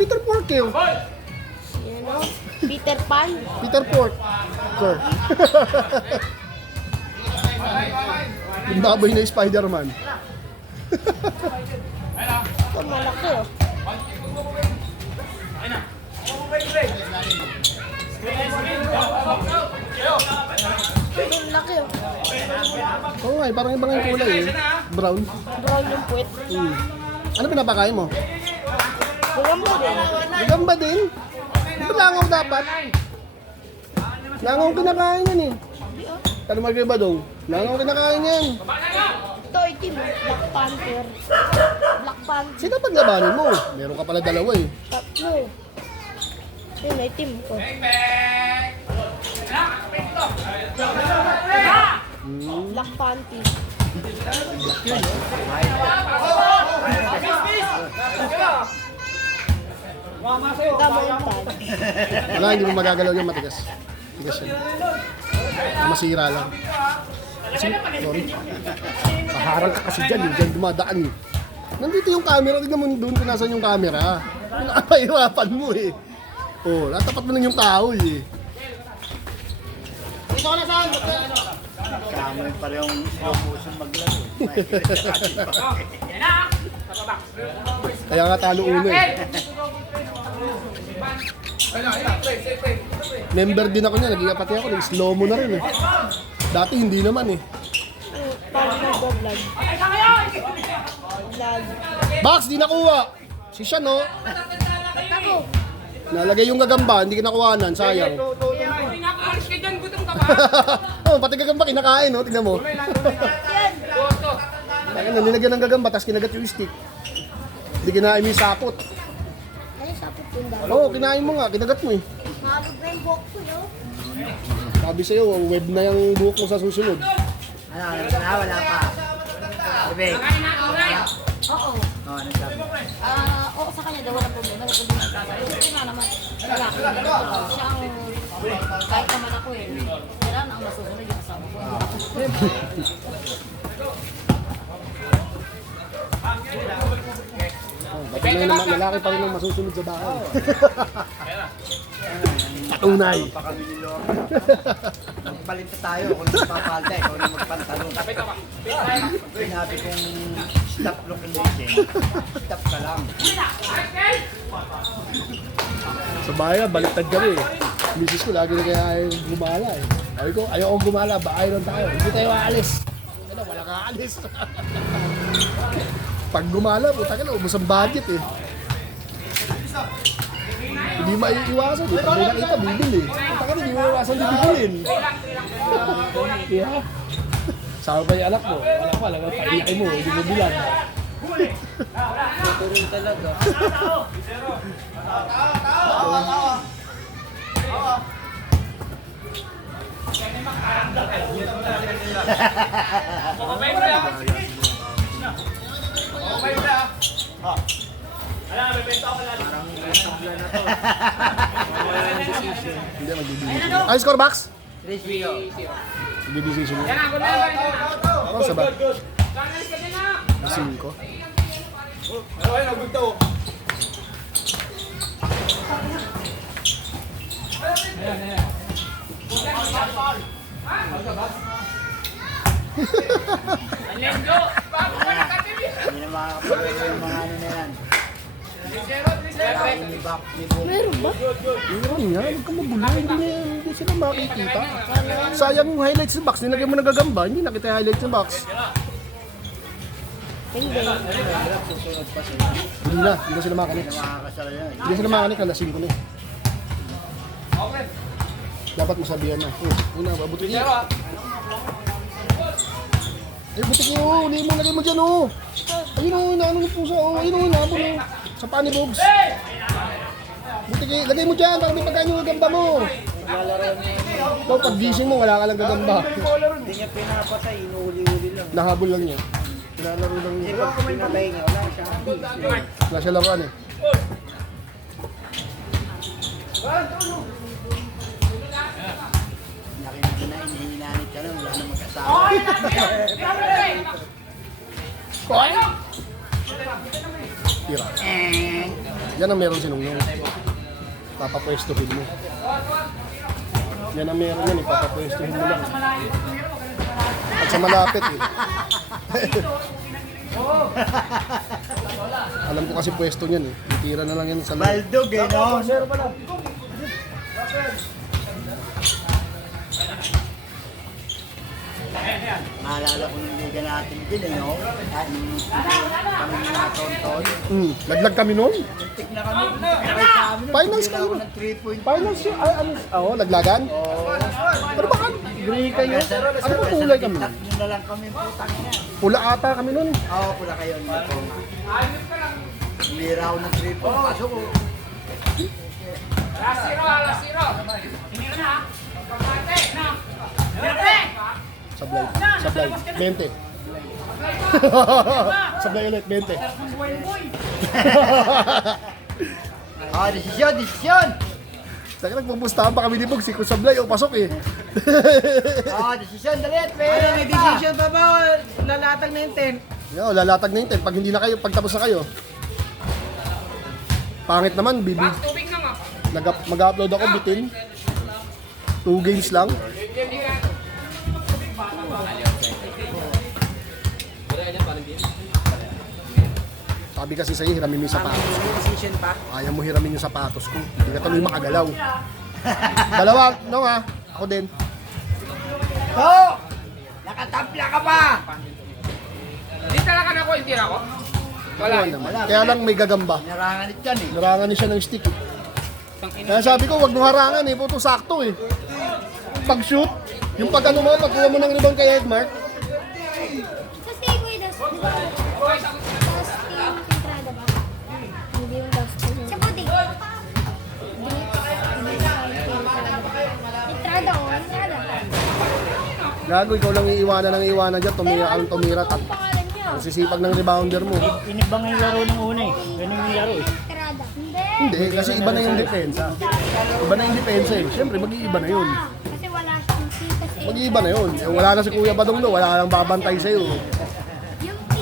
Peter Porker. Yan o. Peter Pan. Peter Porker. Yung baboy na yung Spider-Man. Ito malaki o. Ito laki o. Oo nga, parang ibang yung kulay eh. Brown. Brown yung puwet. Ano pinapakain mo? Gagamba din. Gagamba din. Di ba langaw dapat? Langaw kinakain yan eh. Ano magkaiba daw? Langaw kinakain yan. Ito itim. Black Panther. Black Panther. Sino paglabanin mo? Meron ka pala dalawa eh. Tatlo. Ito yung itim ko. Black Panther. Gamantag. Wala, hindi mo magagalaw yung matigas. Matigas yan. Masira lang. Kasi, sorry. Paharang ka kasi dyan, dyan dumadaan eh. Nandito yung camera, tignan mo doon kung nasan yung camera. Napahirapan mo eh. Oh, natapat mo lang yung tao eh. Kamoy pa rin yung slow motion maglaro. Kaya nga talo uno eh. Member din ako niya, naging kapati ako, nag-slow mo na rin eh. Dati hindi naman eh. Paano nag-vlog? Vlog. Box, di nakuha! Si siya no? Ako. Nalagay yung gagamba, hindi kinakuhanan, sayang. Pinakalis ka dyan, gutom ka ba? Oh, pati gagamba kinakain, no? Tignan mo. Yan. Kaya na, nilagyan ng gagamba, tapos kinagat yung stick. Hindi kinain mo yung sapot. Ay, sapot yung dami. Oo, kinain mo nga, kinagat mo eh. Mahalo ba yung buhok ko, yo? Sabi sa'yo, web na yung buhok mo sa susunod. Ano na, wala pa. Bebe. Oo. Oo, ano sabi? Oo, sa kanya daw walang problema. Walang problema. Kasi nga naman, wala ko. Siya ang, kahit naman ako eh. Kailangan ang masusunod yung asawa ko. Pati na naman, lalaki pa rin ang masusunod sa bahay. Patunay. Pa kami ni Lord. Magpalit na tayo kung magpapalda, ikaw na magpantalon. Sinabi kong stop looking, stop ka lang. Sa bahay, baliktad kami eh. Misis ko lagi na kaya ayaw gumala eh. Sabi ko, ayaw akong gumala, bahay lang tayo. Hindi tayo aalis. Ano, wala kang aalis. Pag gumala, puta ka na, ubos ang budget eh. Hindi maiiwasan eh. Pag may nakita, bibili. Puta ka na, hindi maiiwasan din bibilin. Yeah. Sabi pa yung anak mo, wala pa, lang paiyakin mo, hindi mo bilang. Tutuloy talaga. Hindi, magbibigay. Ay, score box? 3-0. Magbibigay mo. Yan na, good na yan. Ako sa ba? Kanalis ka din na. 5. Lendo. Bago ka nakatili. Hindi na makakapagay yung mga ano na yan. Meron ba? Meron nga, huwag kang magulo. Hindi sila makikita. Sayang yung highlights ng box. Nilagyan mo ng gagamba, hindi nakita yung highlights ng box. Hindi. Hindi na sila makanik. Makakasala yan. Hindi sila makanik, alasin ko na eh. Dapat masabihan na. Una, butik niyo. Ay, butik niyo. Uli mo, lagay mo dyan, oh. Ayun, oh, inaano ng pusa, oh. Ayun, oh, inaabon, oh. Sa pani, Bogs. Butik niyo, lagay mo dyan, para may pagkain yung gagamba mo. Ikaw, pag gising mo, wala ka lang gagamba. Hindi niya pinapatay, inuuli-uli lang. Nahabol lang niya. Nilalaro lang niya. Pag pinatay niya, wala siya. Wala siya laruan, eh. Nakinig na, hinihinanit ka lang, wala na mag-asawa. Tira. Yan ang meron sinungyong. Papapwestuhin mo. Yan ang meron yan, ipapapwestuhin mo lang. At sa malapit eh. Alam ko kasi pwesto niyan eh. Itira na lang yan sa loob. Baldog eh, no? Maalala ko nung liga natin din eh, no? At nung kami nakatonton, Laglag kami noon. tik na kami, nakay sa amin. Finals Bigyan kayo. ako ng 3 point. Finals yun. Ay, ano? Oo, laglagan. Pero baka gray kayo. Ano ba kulay kami? Tatlo na lang kami, putang ina. Pula ata kami noon. Oo, pula kayo. Umira ako ng 3 point. Pasok ko. Alas 0, alas 0. Hindi ka na ha? Pagkate, na. Pagkate! Sablay. 20. Sablay ulit, 20. Desisyon! Saka nagpupustahan pa kami ni Bog, si Sablay o pasok eh. Desisyon, dali at Ano, may decision pa ba? Lalatag na yung tent. Yo, lalatag na yung 10 pag hindi na kayo, pagtapos na kayo. Pangit naman, bibi. Tubig na nga. Mag-upload ako bitin. 2 games lang. Sabi kasi sa'yo, hiramin mo yung sapatos. May decision pa. Ayaw mo hiramin yung sapatos ko. Hindi ka tuloy makagalaw. Dalawa, no nga. Ako din. Oh! Nakatapla ka pa! Hindi talaga na ako, hindi na ako. Wala. Wala naman. Kaya lang may gagamba. Naranganit yan eh. Narangan niya siya ng stick. Kaya sabi ko, wag mo harangan eh. Puto sakto eh. Pag-shoot, yung pag-ano mo, pagkuha mo ng rebound kay Edmark, Kasi kuya das, di ba? Das entrada ba? Hindi yung das. Sa puti. Entrada o, entrada. gago, ikaw lang iiwanan ng iwanan dyan. Tumira ka ng tumira. Ang pangalan niya. Ang sisipag ng rebounder mo. Inibang yung laro ng una eh. Ganun yung laro eh. Entrada. Hindi. Hindi, kasi iba na yung depensa. Iba na yung depensa eh. Siyempre, mag-iiba na yun. Kasi wala siyang T kasi Mag-iiba na yun. Eh, wala na si Kuya Badong do, wala nang babantay sa'yo. yung T,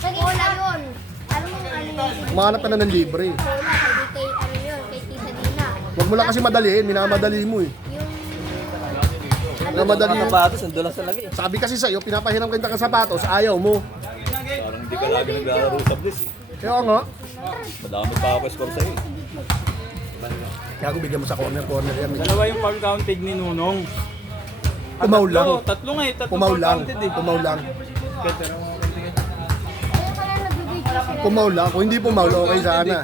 kasi wala yun. Alam mo ano yun? Umanap ka na ng libre. Wala, kay ano yun, kay Tisa Dina. Huwag mo lang kasi madaliin, minamadali mo eh. Yung Minamadali mo. Sapatos, ang dulas talaga eh. Sabi kasi sa'yo, pinapahiram kita ng sapatos, ayaw mo. Parang hindi ka lagi naglalaro sa Bliss eh. Kaya nga. Madami pa ako score sa'yo eh. Kaya ako bigyan mo sa corner yan. Dalawa yung pag-counted ni Nunong. Pumaw lang. Tatlo nga eh. Tatlo Pumaw lang. pag-counted eh. Pumaw lang. kaya pala nag-video sila. Pumaw lang. Kung hindi pumaw, okay sana.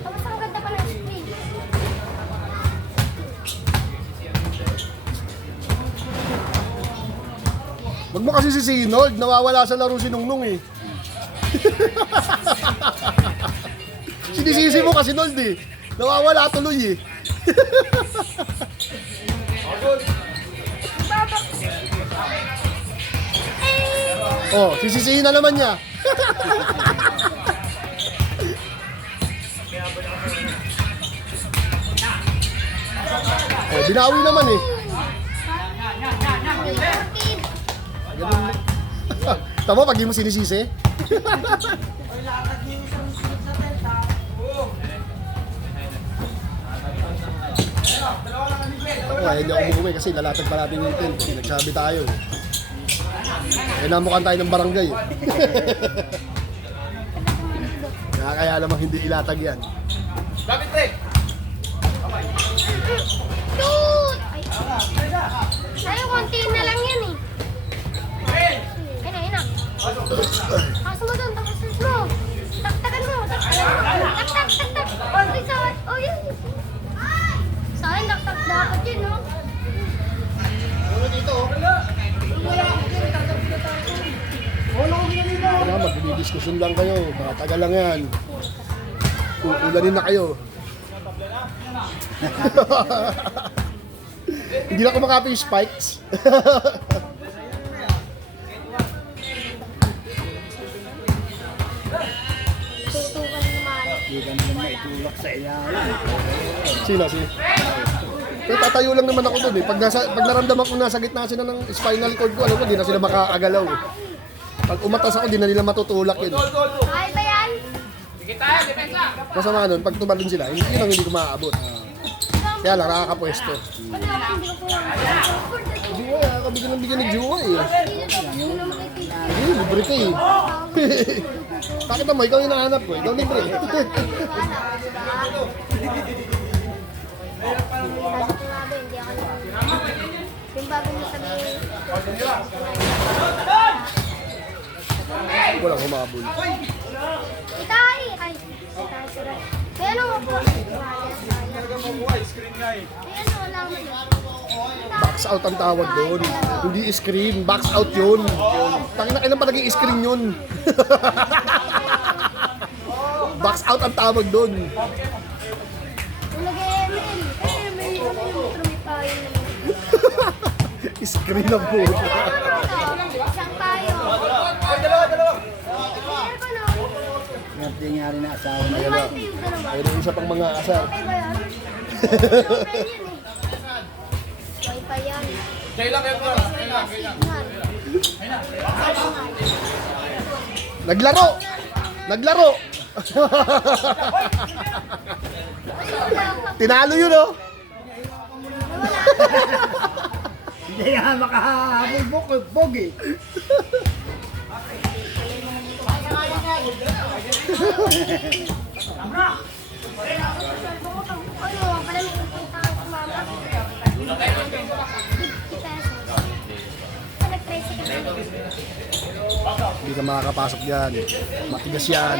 Tapos ang ganda pala ng screen. Wag mo kasi si Sinold, nawawala sa laro si Nungnung eh. Sinisisi mo kasi Nold eh. Nawawala tuloy eh. Oh, sisisihin na naman niya. Oh, binawi naman eh. Ganun. Tama pag di mo sinisisi. Ako hindi ako umuwi kasi lalatag pa natin yung tent. Nagsabi tayo. Eh namukan tayo ng barangay. Kaya namang hindi ilatag yan. Shoot! Ay, konti na lang yan eh. Ayun na. Takas mo doon, takas mo. Taktakan mo, taktakan mo. Tak. Ay, saan? Oh, yun. Sa akin, taktak dapat yun, no? Kaya magdidiskusyon lang kayo. Tagal lang yan. Ulanin na kayo. Hindi na kumakapi yung spikes. Tutukan naman. Hindi ka naman maitulak sa ilalim. Sino? Pero tatayo lang naman ako dun eh. Pag naramdaman ko nasa gitna sila ng spinal cord ko, alam ko, di na sila makakagalaw eh. Pag umatas ako, di na nila matutulak yun. Ay ba yan? Sige tayo, depensa. Masama nun, pag tumalon sila, yun ang hindi ko maaabot. Kaya lang, nakakapwesto. Wala ka, hindi ko po. Juwa, nakakabigyan ng bigyan ng juwa eh. Hindi naman kay Tito. Eh, libre ka eh. Bakit naman, ikaw yung nahanap ko, ikaw libre. Hindi ako yung bago mo sabihin. Walang humabol. Itay! Ay, itay sila. Kaya ano mo po? Kaya ano lang. Box out ang tawag doon. Hindi screen, box out yun. Tangina, kailan pa naging screen yun? Box out ang tawag doon. Kung nag-ML, eh, may trumit tayo naman. Screen lang po. Isang tayo. Meron ko no? Nangyari na asawa na May yun. wifi yung dalawa. Ayun isa pang mga asar. Wifi ba yan? Open yan eh. Wifi yan. Signal. Naglaro! Naglaro! Tinalo yun oh! Hindi nga makahabol bogi. Ano, pala may pupunta ako sa mama. 50 pesos. Nag-tricycle na. Hindi ka makakapasok dyan. Matigas yan.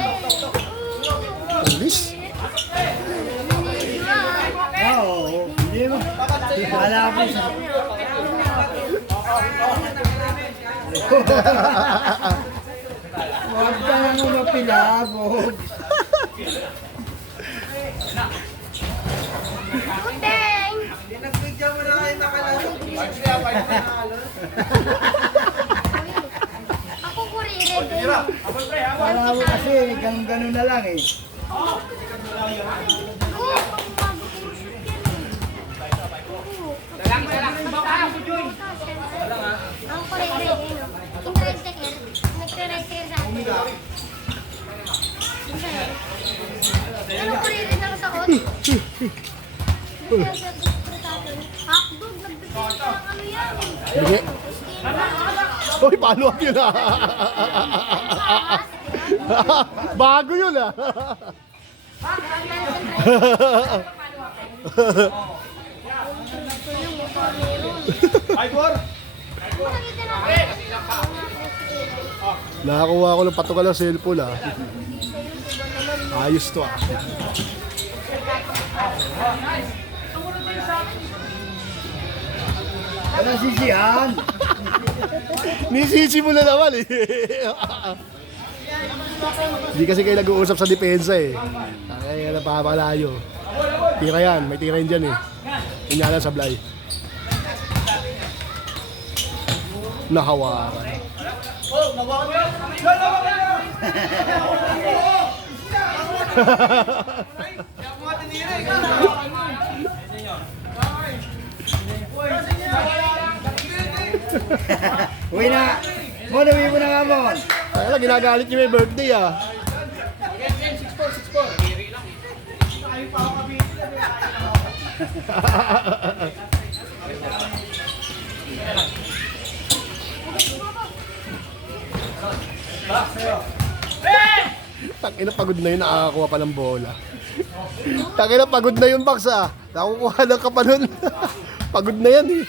English? Oo, hindi mo. Wala ko sa... Huwag ka nang umapilabog. Uteng! Ako kurire din. Wala ko kasi, ganun-ganun na lang eh. Oo, pagmabot yung shoot yan eh. Oo. Ang kurire din. Yung tricycle, nagtre-tricycle sa akin. Ano kurire ng sakot? Hakdog, nagbibigay ng ano yan. Hindi. Hoy, follow up yun ah. Bago yun ah. Nakakuha ko ng patuka ng cellphone ah. Ayos to ah. Wala sisihan. Nisisi mo na naman eh. Hindi kasi kayo nag-uusap sa depensa eh. Kaya napapalayo. Tira yan, may tira yun dyan eh. Yun nga lang sablay. Nahawaran. Uwi na. Mon, uwi mo na nga, Mon. Kaya lang, ginagalit niyo may birthday ah. Tangina, pagod na yun, nakakakuha pa ng bola. Tangina, pagod na yun, Bax, ah. Nakukuha lang ka pa nun. Pagod na yan, eh.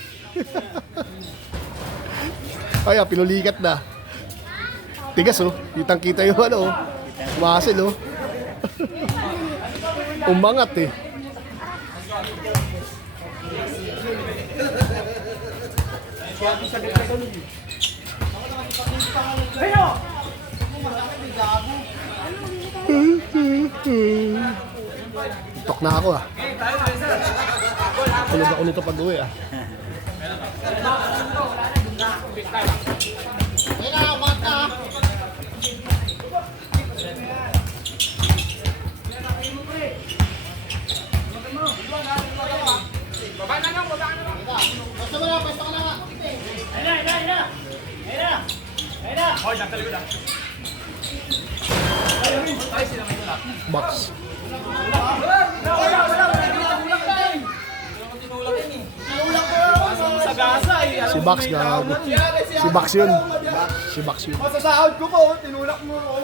Ay, pinulikat na. Tigas, oh. Kitang-kita yung ano, oh. Muscle, oh. Umangat, eh. Tok na ako, ah. Tulog ako nito pag-uwi, ah. Box. Si Box, gago. Si Box yun. Si Box yun. Masasahod ko po, tinulak mo ko.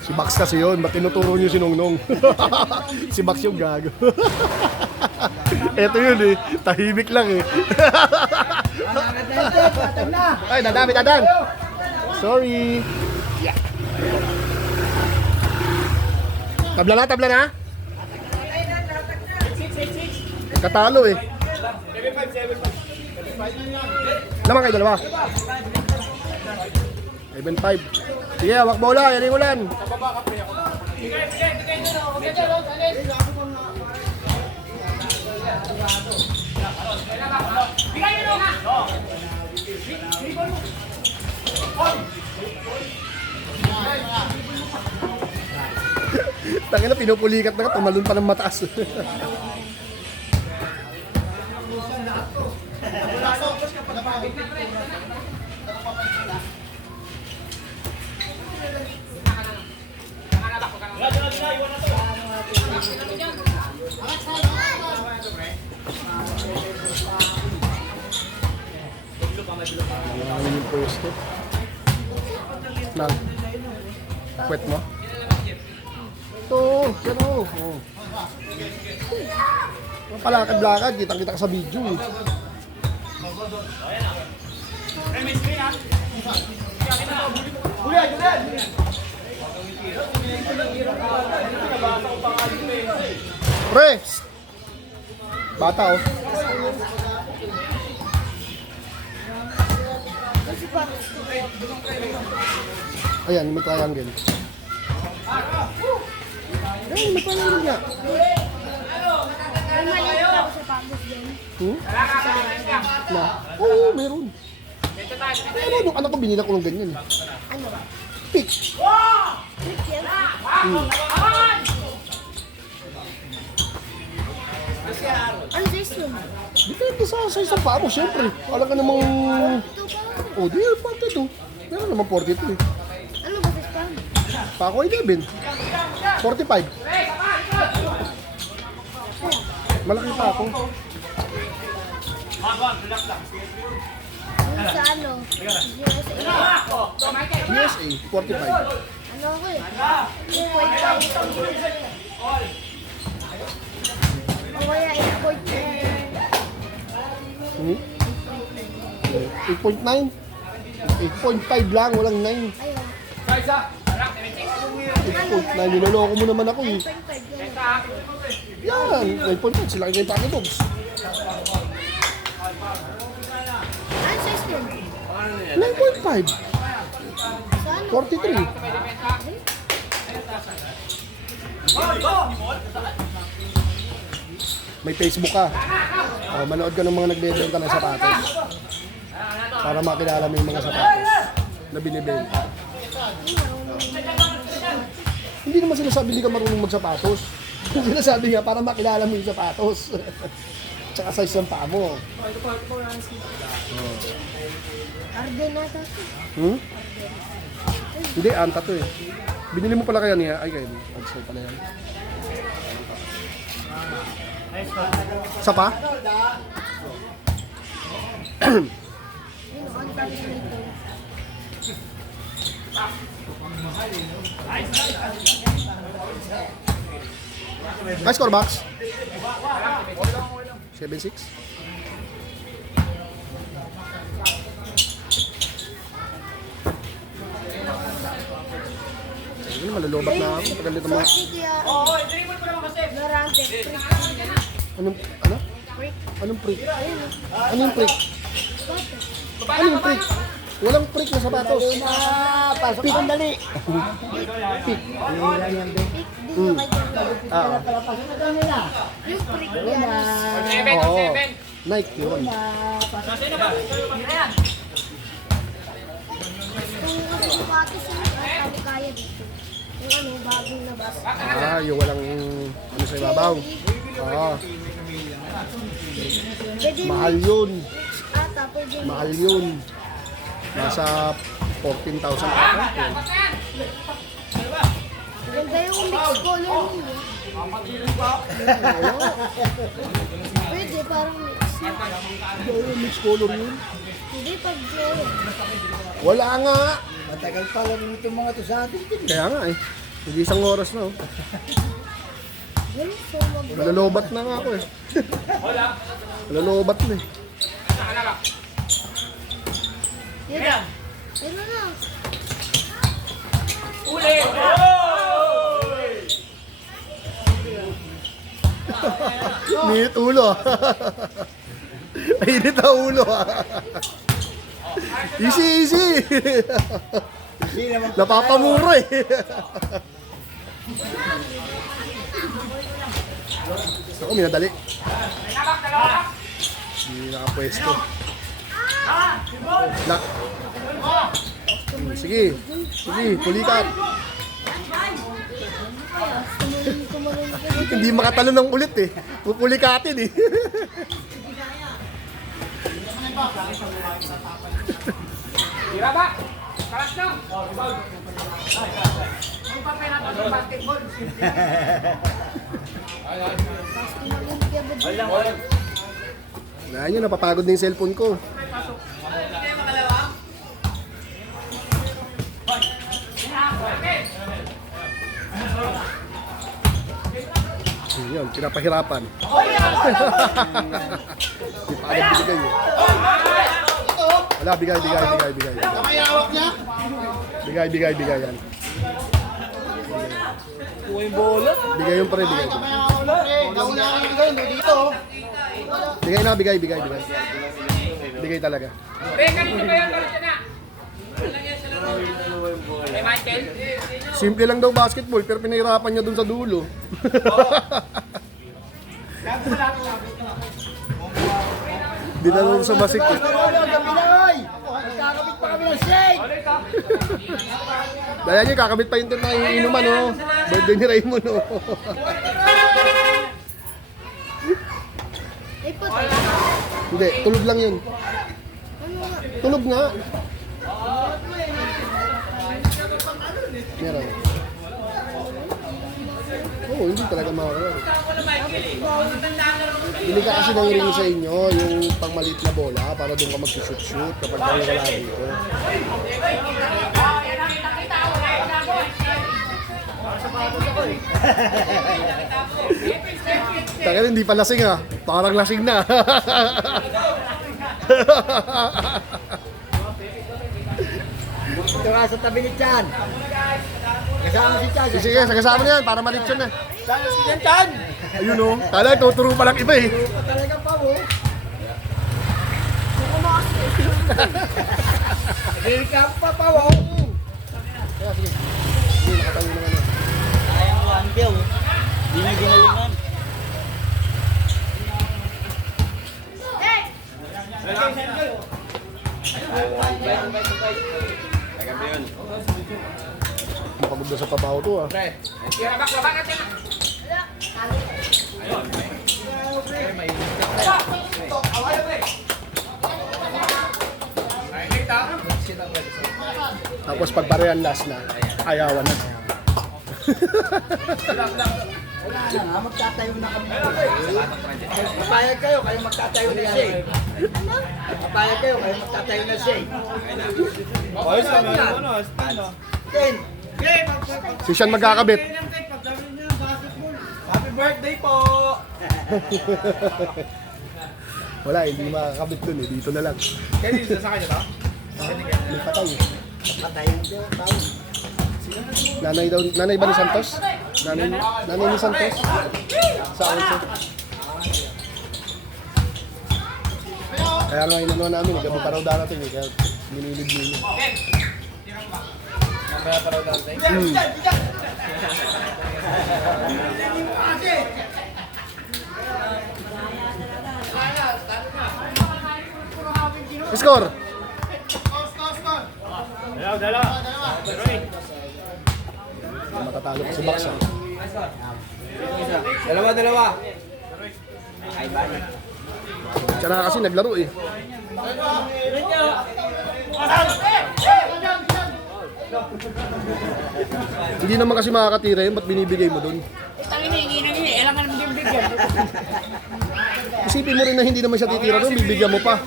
Si Box kasi yun. Ba't tinuturo niyo si Nongnong? Si Box yung gago. Eto yun eh. Tahimik lang eh. Ay, dadami, dadan. Sorry. Yeah. Tabla na? Katalo eh. Naman kayo dalawa. 7-5. Sige, hawak bola, yan yung ulan. Tangina, pinupulikat na ka, tumalon pa ng mataas. Ano yung pwesto? Lang. Kwet mo? Ito, ano? Oh. Palakad-lakad, kitang-kita ka sa video eh. Pre! Bata oh. Ayan, may triangle. Ayan, may triangle niya. May maliit ako sa pagod yan. Na? Oo, meron. Ano, nung anak ko binila ko ng ganyan. Ano ba? Pick. Click yan? Ano size yun? Depende sa isang paa mo, syempre. Wala ka namang... Ito pa. Oh, di, pati ito. Meron naman 42 eh. Ano ba size pa? Pa ako 11. 45. Malaki pa ako. Ano sa ano? USA, 45. Ano ako eh? 2.5. O kaya 8.5. Hmm? 8.9? 8.5 lang, walang 9. Ayun. 8.9, niloloko mo naman ako eh. 9.5 yan. Yan, 9.9, sila kayo Paki Dogs. Ano size yun? 9.5, Saan? 43. May Facebook ka. Oh, manood ka ng mga nagbebenta ng sapatos. Para makilala mo yung mga sapatos na binibenta. Hindi naman sinasabi hindi ka marunong magsapatos. Sinasabi nga para makilala mo yung sapatos. Tsaka size ng paa mo. Arden na ito. Hmm? Hindi, anta to eh. Binili mo pala kaya niya. Ay, kayo. Pag-sell pala yan. Isa pa? High score box. 7-6. Ano, malulubat na ako. Pag ganito mga... Oo, dribble mo naman kasi. Narante. Anong, ano? Anong prick? Anong prick? Anong prick? Walang prick na sapatos. Pasok ang dali. Pick. Dito kay Ah, yung prick yan. oo. Nike yun. Yung sapatos yung sabi kaya dito. Yung ano, bagong labas. Ah, yung walang ano sa ibabaw. Ah, Pwede mahal yun. ata, pwede Mahal yun. Nasa 14,000 ata. Ganda yung mix color ninyo. Pwede, parang mix. Yung mix color yun. Hindi pag gel. Wala nga. Matagal pa lang itong mga to sa atin. Kaya nga eh. Hindi isang oras na oh. Gel, so mag... Malalobat na nga ako eh. Malalobat na eh. Yun. Ayun na. Uli! Init ulo ah. Init na ulo ah. Easy, easy. Napapamura eh. Ako, minadali. Hindi nakapwesto. Lock. Sige. Sige, pulikat. Hindi makatalo ng ulit eh. Pupulikatin eh. Tira ba? Kalas lang! Ang papel natin ng basketball. Ngayon, napapagod na yung cellphone ko. Yun, pinapahirapan. Hindi pa alam bigay eh. Wala, bigay. Bigay yan. Kuha yung bola. Bigay yung pre, bigay. Bigay. Bigay talaga. Pre, kanina ba yung galit na? May Michael? Simple lang daw basketball, pero pinahirapan niya dun sa dulo. Di na lang sa masik eh. Magkakabit pa kami ng shake! Dahil niya, kakabit pa yung tent na inuman, oh. Birthday ni Raymond, oh. Ay, puti. Hindi, tulog lang yun. Ano nga? Tulog nga. Meron. Oo, hindi talaga makakaroon. Hindi ka kasi nangiring sa inyo yung pangmalit na bola para doon ka mag-shoot-shoot kapag kayo wala dito. Taka hindi pa lasing ah. Parang lasing na. Ito nga sa tabi ni Chan. Kasama si Chan. Sige, kasama na yan para malitsyon na. Chan, si Chan! Ayun oh. Kala tuturo pa lang iba eh. Pa talaga pa mo. Welcome pa pa mo. Kaya sige. Hindi, nakatayo naman yan. Kaya mo ang dew. Hindi niya ginalingan. Mapagod na sa pabaho to ah. Tira ba? Laban natin na! Tapos pag parehan last na, ayawan na. Wala na nga, magtatayo na kami. Papayag kayo magtatayo na shake. Papayag kayo magtatayo na shake. Ayos lang, ano? 10, Si Sean magkakabit. Happy birthday po! Wala, hindi makakabit dun eh. Dito na lang. Kaya dito sa kanya to? May patay eh. Patayin ko, tao. Nanay ba ni Santos? Nanay ni Santos? Sa Onso. Kaya nga inano namin, gabi pa raw darating eh. Kaya minilid nyo. Mamaya pa raw darating. Score! Matatalo ko si Baksa. Dalawa. Siya na kasi naglaro eh. Hindi naman kasi makakatira yun, ba't binibigay mo dun? Tangin na, elang ka naman din bigyan. Isipin mo rin na hindi naman siya titira dun, bibigyan mo pa.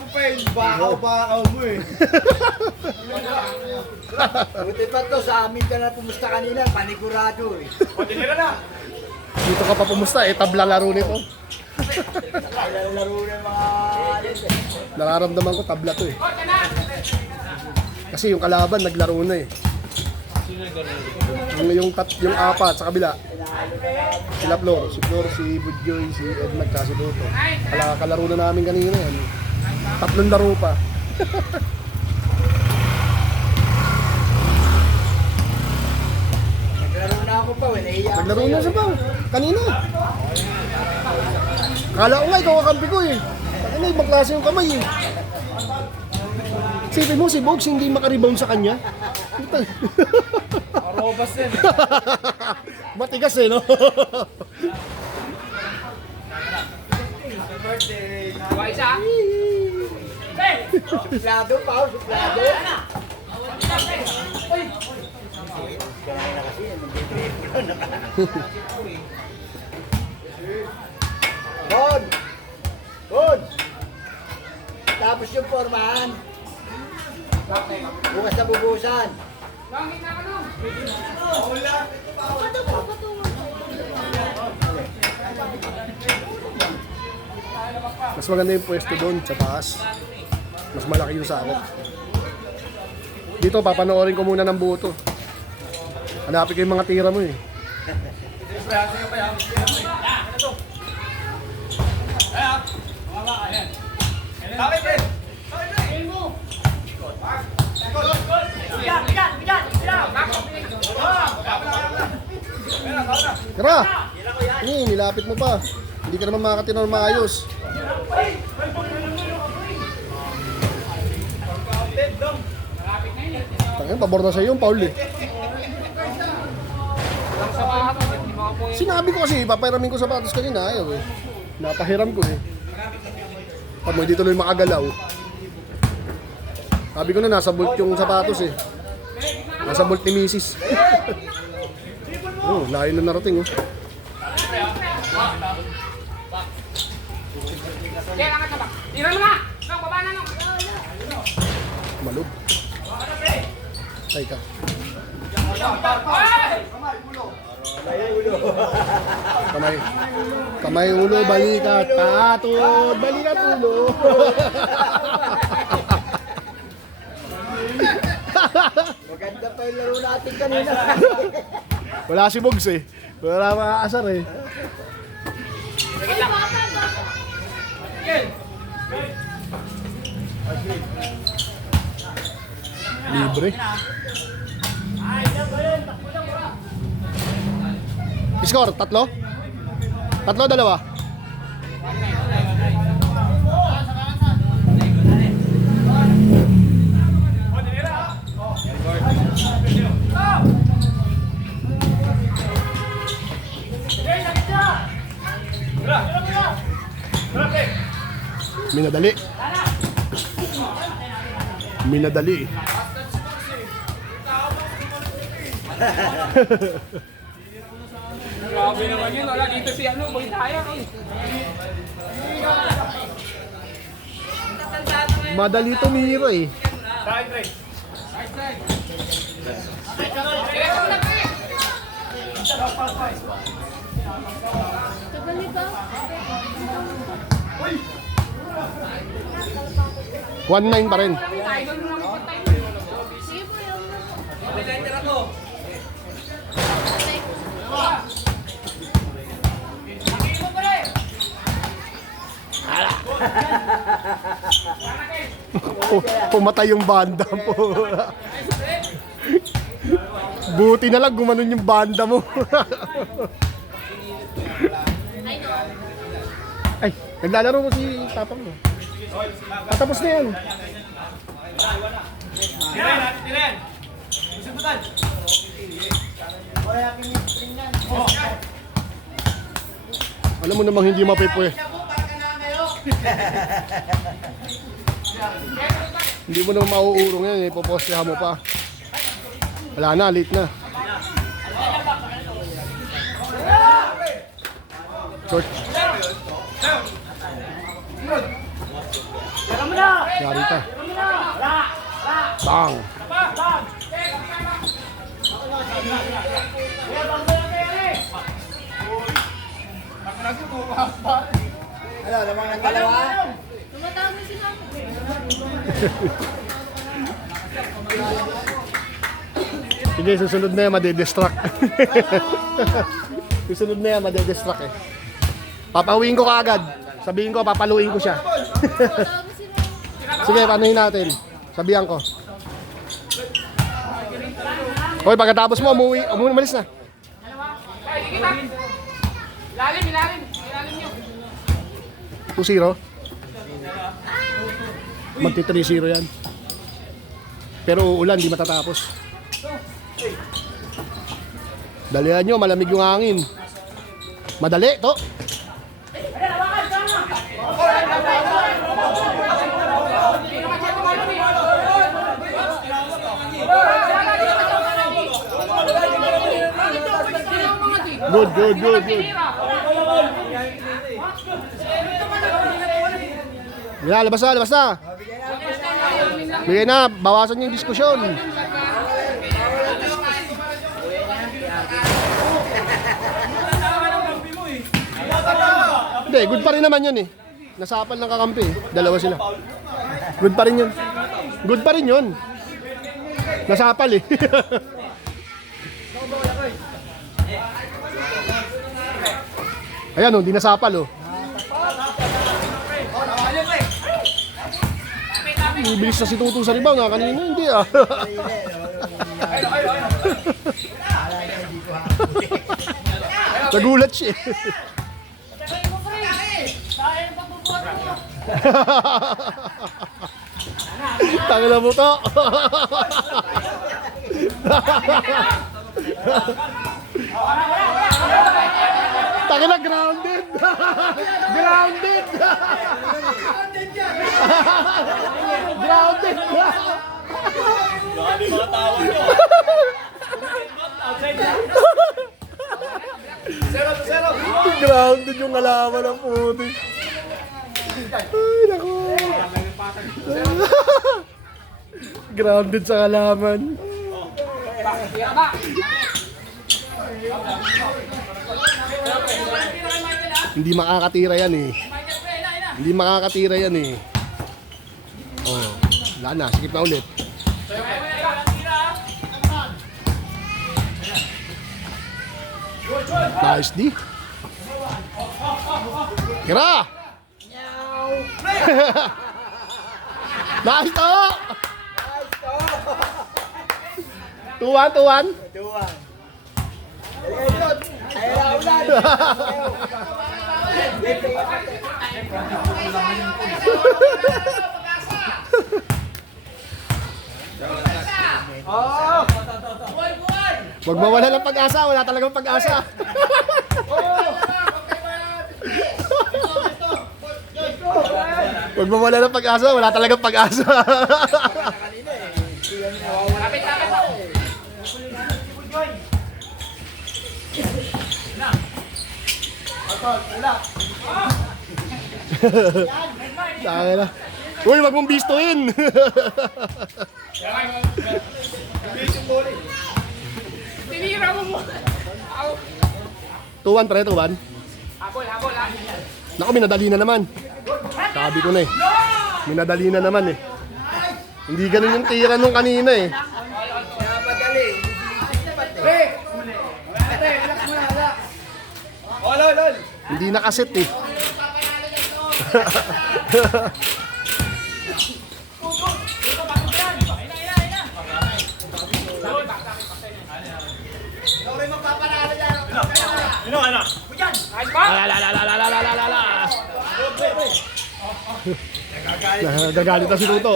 Bakaw mo eh. Buti pa to, sa amin ka na pumusta kanina, panigurado eh. Dito ka pa pumusta eh, tabla laro nito. Laro ng mga Nararamdaman ko tabla to eh. Kasi yung kalaban naglaro na eh. Yung apat sa kabila. Sila Flor, si Budjoy, si Edmag, si Luto. Kalaro na namin kanina yan. 3 laro pa. naglaro na ako pa, nahiya. Naglaro na siya pa. Kanina. Kala ko nga ikaw kakampi ko eh. Ano, ibang klase yung kamay eh. Sipin mo si Bogs hindi makarebound sa kanya. Robas din. Matigas eh, no? Suplado pa, suplado. Good. Tapos yung formahan. Bukas na bubusan. Mas maganda yung pwesto doon sa taas. Mas malaki yung sakop. Dito, papanoorin ko muna ng buo to. Hanapin ko yung mga tira mo eh. Tara! Nilapit mo pa. Hindi ka naman makakatira ng maayos. Tangin, pabor na sa'yo yung foul eh. Sinabi ko kasi, papahiramin ko sapatos kanina, ayaw eh. Napahiram ko eh. Pag mo, hindi tuloy makagalaw. Sabi ko na, nasa bolt yung sapatos eh. Nasa bolt ni Mrs. Oh, layo na narating oh. Kailangan ka ba? Tira mo na! Nang, baba na nang! Malog. Ay ka. Kamay. Kamay, ulo, balikat, patod, balikat, ulo. Maganda pa yung laro natin kanina. Wala si Bogs eh. Wala makakasar eh. Libre. Score, 3? 3, 2? Minadali. Minadali. Grabe naman yun, wala dito si ano, boy tayo eh. Madali tumira eh. Kailangan na Tagal nito. 1-9 pa rin. Sige po yun. Pumatay yung banda mo. Buti na lang gumanon yung banda mo. Ay, naglalaro mo si Tapang mo. Patapos na yan. Alam mo namang hindi mapipwe. Hindi mo naman mauurong yan, ipopostehan mo pa. Wala na, late na. Short. Yari ka. Bang. Ano, lamang ng dalawa? Tumatawag na sila. Sige, susunod na yan, madidistract. Susunod na yan, madidistract eh. Papawiin ko kaagad. Sabihin ko, papaluin ko siya. Sige, panuhin natin. Sabihan ko. Hoy, pagkatapos mo, umalis na. Ilalim nyo. 2-0. Magti-3-0 yan. Pero uulan, di matatapos. Dalihan nyo, malamig yung hangin. Madali, to. Good. Yan, labas na. Bigay na, bawasan yung diskusyon. Hindi, good pa rin naman yun eh. Nasapal ng kakampi eh. Dalawa sila. Good pa rin yun. Good pa rin yun. Nasapal eh. Ayan oh, di nasapal oh. Bilis na si Tutu sa rebound ha, kanina hindi ah. Nagulat siya eh. Tangina mo to. Tangina grounded. Grounded. Grounded. Baka di mga tawa nyo. Grounded yung kalaban ng puti. Ay, naku. Grounded sa kalaban. Hindi makakatira yan eh. Hindi makakatira yan eh. Oh, wala na. Sikip na ulit. Nice D. Kira! Nice to! 2-1. Huwag mawala ng pag-asa, wala talagang pag-asa. Huwag mawala ng pag-asa, wala talagang pag-asa. Dahil na. Uy, wag mong bistuin. Tinira mo mo. 2-1 pre, 2-1. Habol, habol, ha? Naku, minadali na naman. Sabi ko na eh. Minadali na naman eh. Hindi ganun yung tira nung kanina eh. Kaya madali. Hindi nakaset eh. Ano, ano? Kahit ba? Gagalit na si Tuto.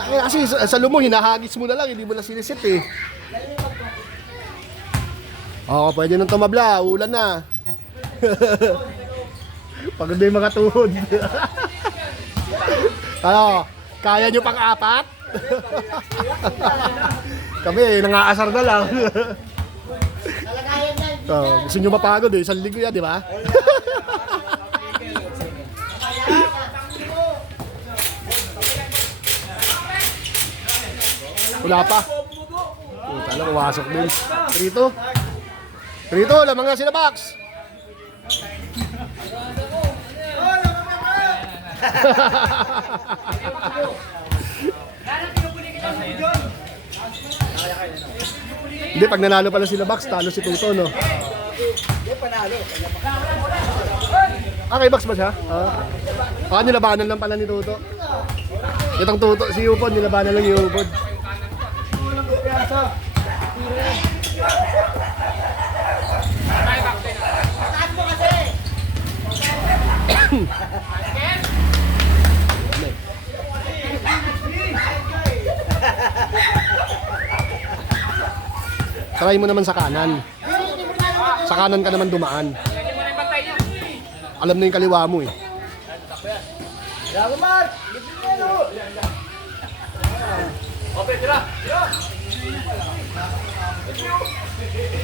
Kasi sa lumo, hinahagis mo na lang, hindi mo na sinisit eh. Oo, pwede nang tumabla, ulan na. Pagod na yung mga tuhod. Ano, kaya nyo pang apat? Kami, nangaasar na lang. Gusto nyo mapagod eh, isang linggo yan, di ba? Wala pa. Tala, pumasok din. Rito, lamang nga sila box. Hindi, pag nanalo pala sila box, talo si Tuto, no? Hindi, panalo. Kay box ba siya? Nilabanan lang pala ni Tuto. Itong Tuto, si Upod, nilabanan lang yung Upod. Try mo naman sa kanan. Sa kanan ka naman dumaan. Alam na yung kaliwa mo eh.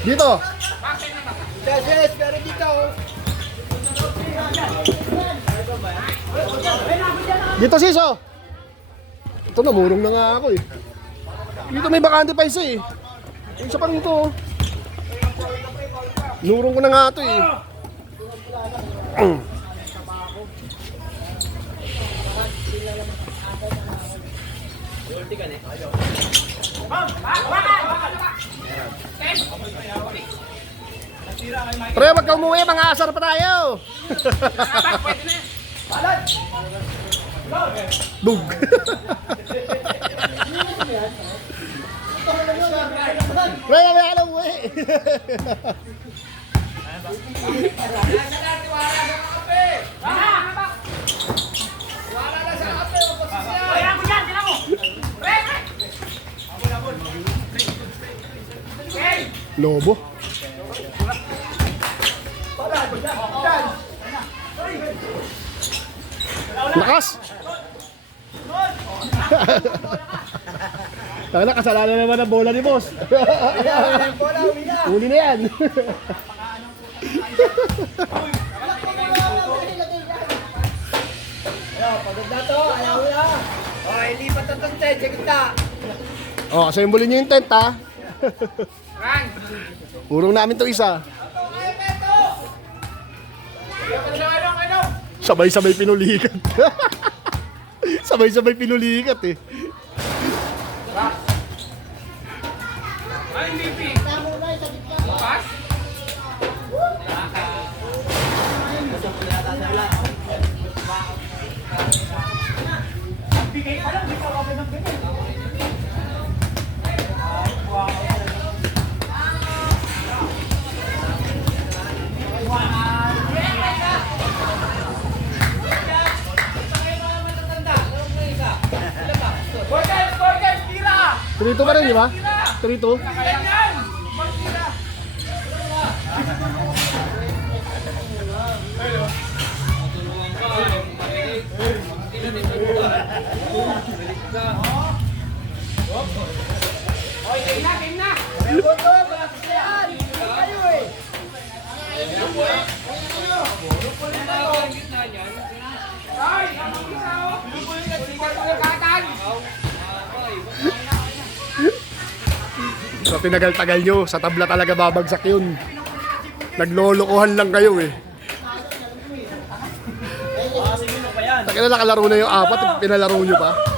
Dito. Yes, pero dito. Dito Siso. Ito namurong na nga ako eh. Dito may bakante pa isa eh. Yung isa pa rin ito. Nurong ko na nga ito eh. Pre, wag ka umuwi, mga asar pa tayo. Bug. Pre, wag ka umuwi. Lobo. Lakas. Tama, kasalanan naman ang bola ni boss. Uli na yan. Pagod na to, ayaw na. Okay, lipat na itong tent sa gitna. Assemble niyo yung tent ha. Urong namin to isa. Sabay-sabay pinulikat. Sabay-sabay pinulikat eh. Ay, MVP. Pass. Bigay pa lang, di ka wala ng bigay. Borges, tira! 3-2 pa rin, di ba? 3-2. Ganyan! Oy, game na! Ay, ano isa oh? Hindi ka tulad katan! So tinagal-tagal nyo, sa tabla talaga babagsak yun. Naglolokohan lang kayo eh. Taki na nakalaro na yung apat, pinalaro nyo pa.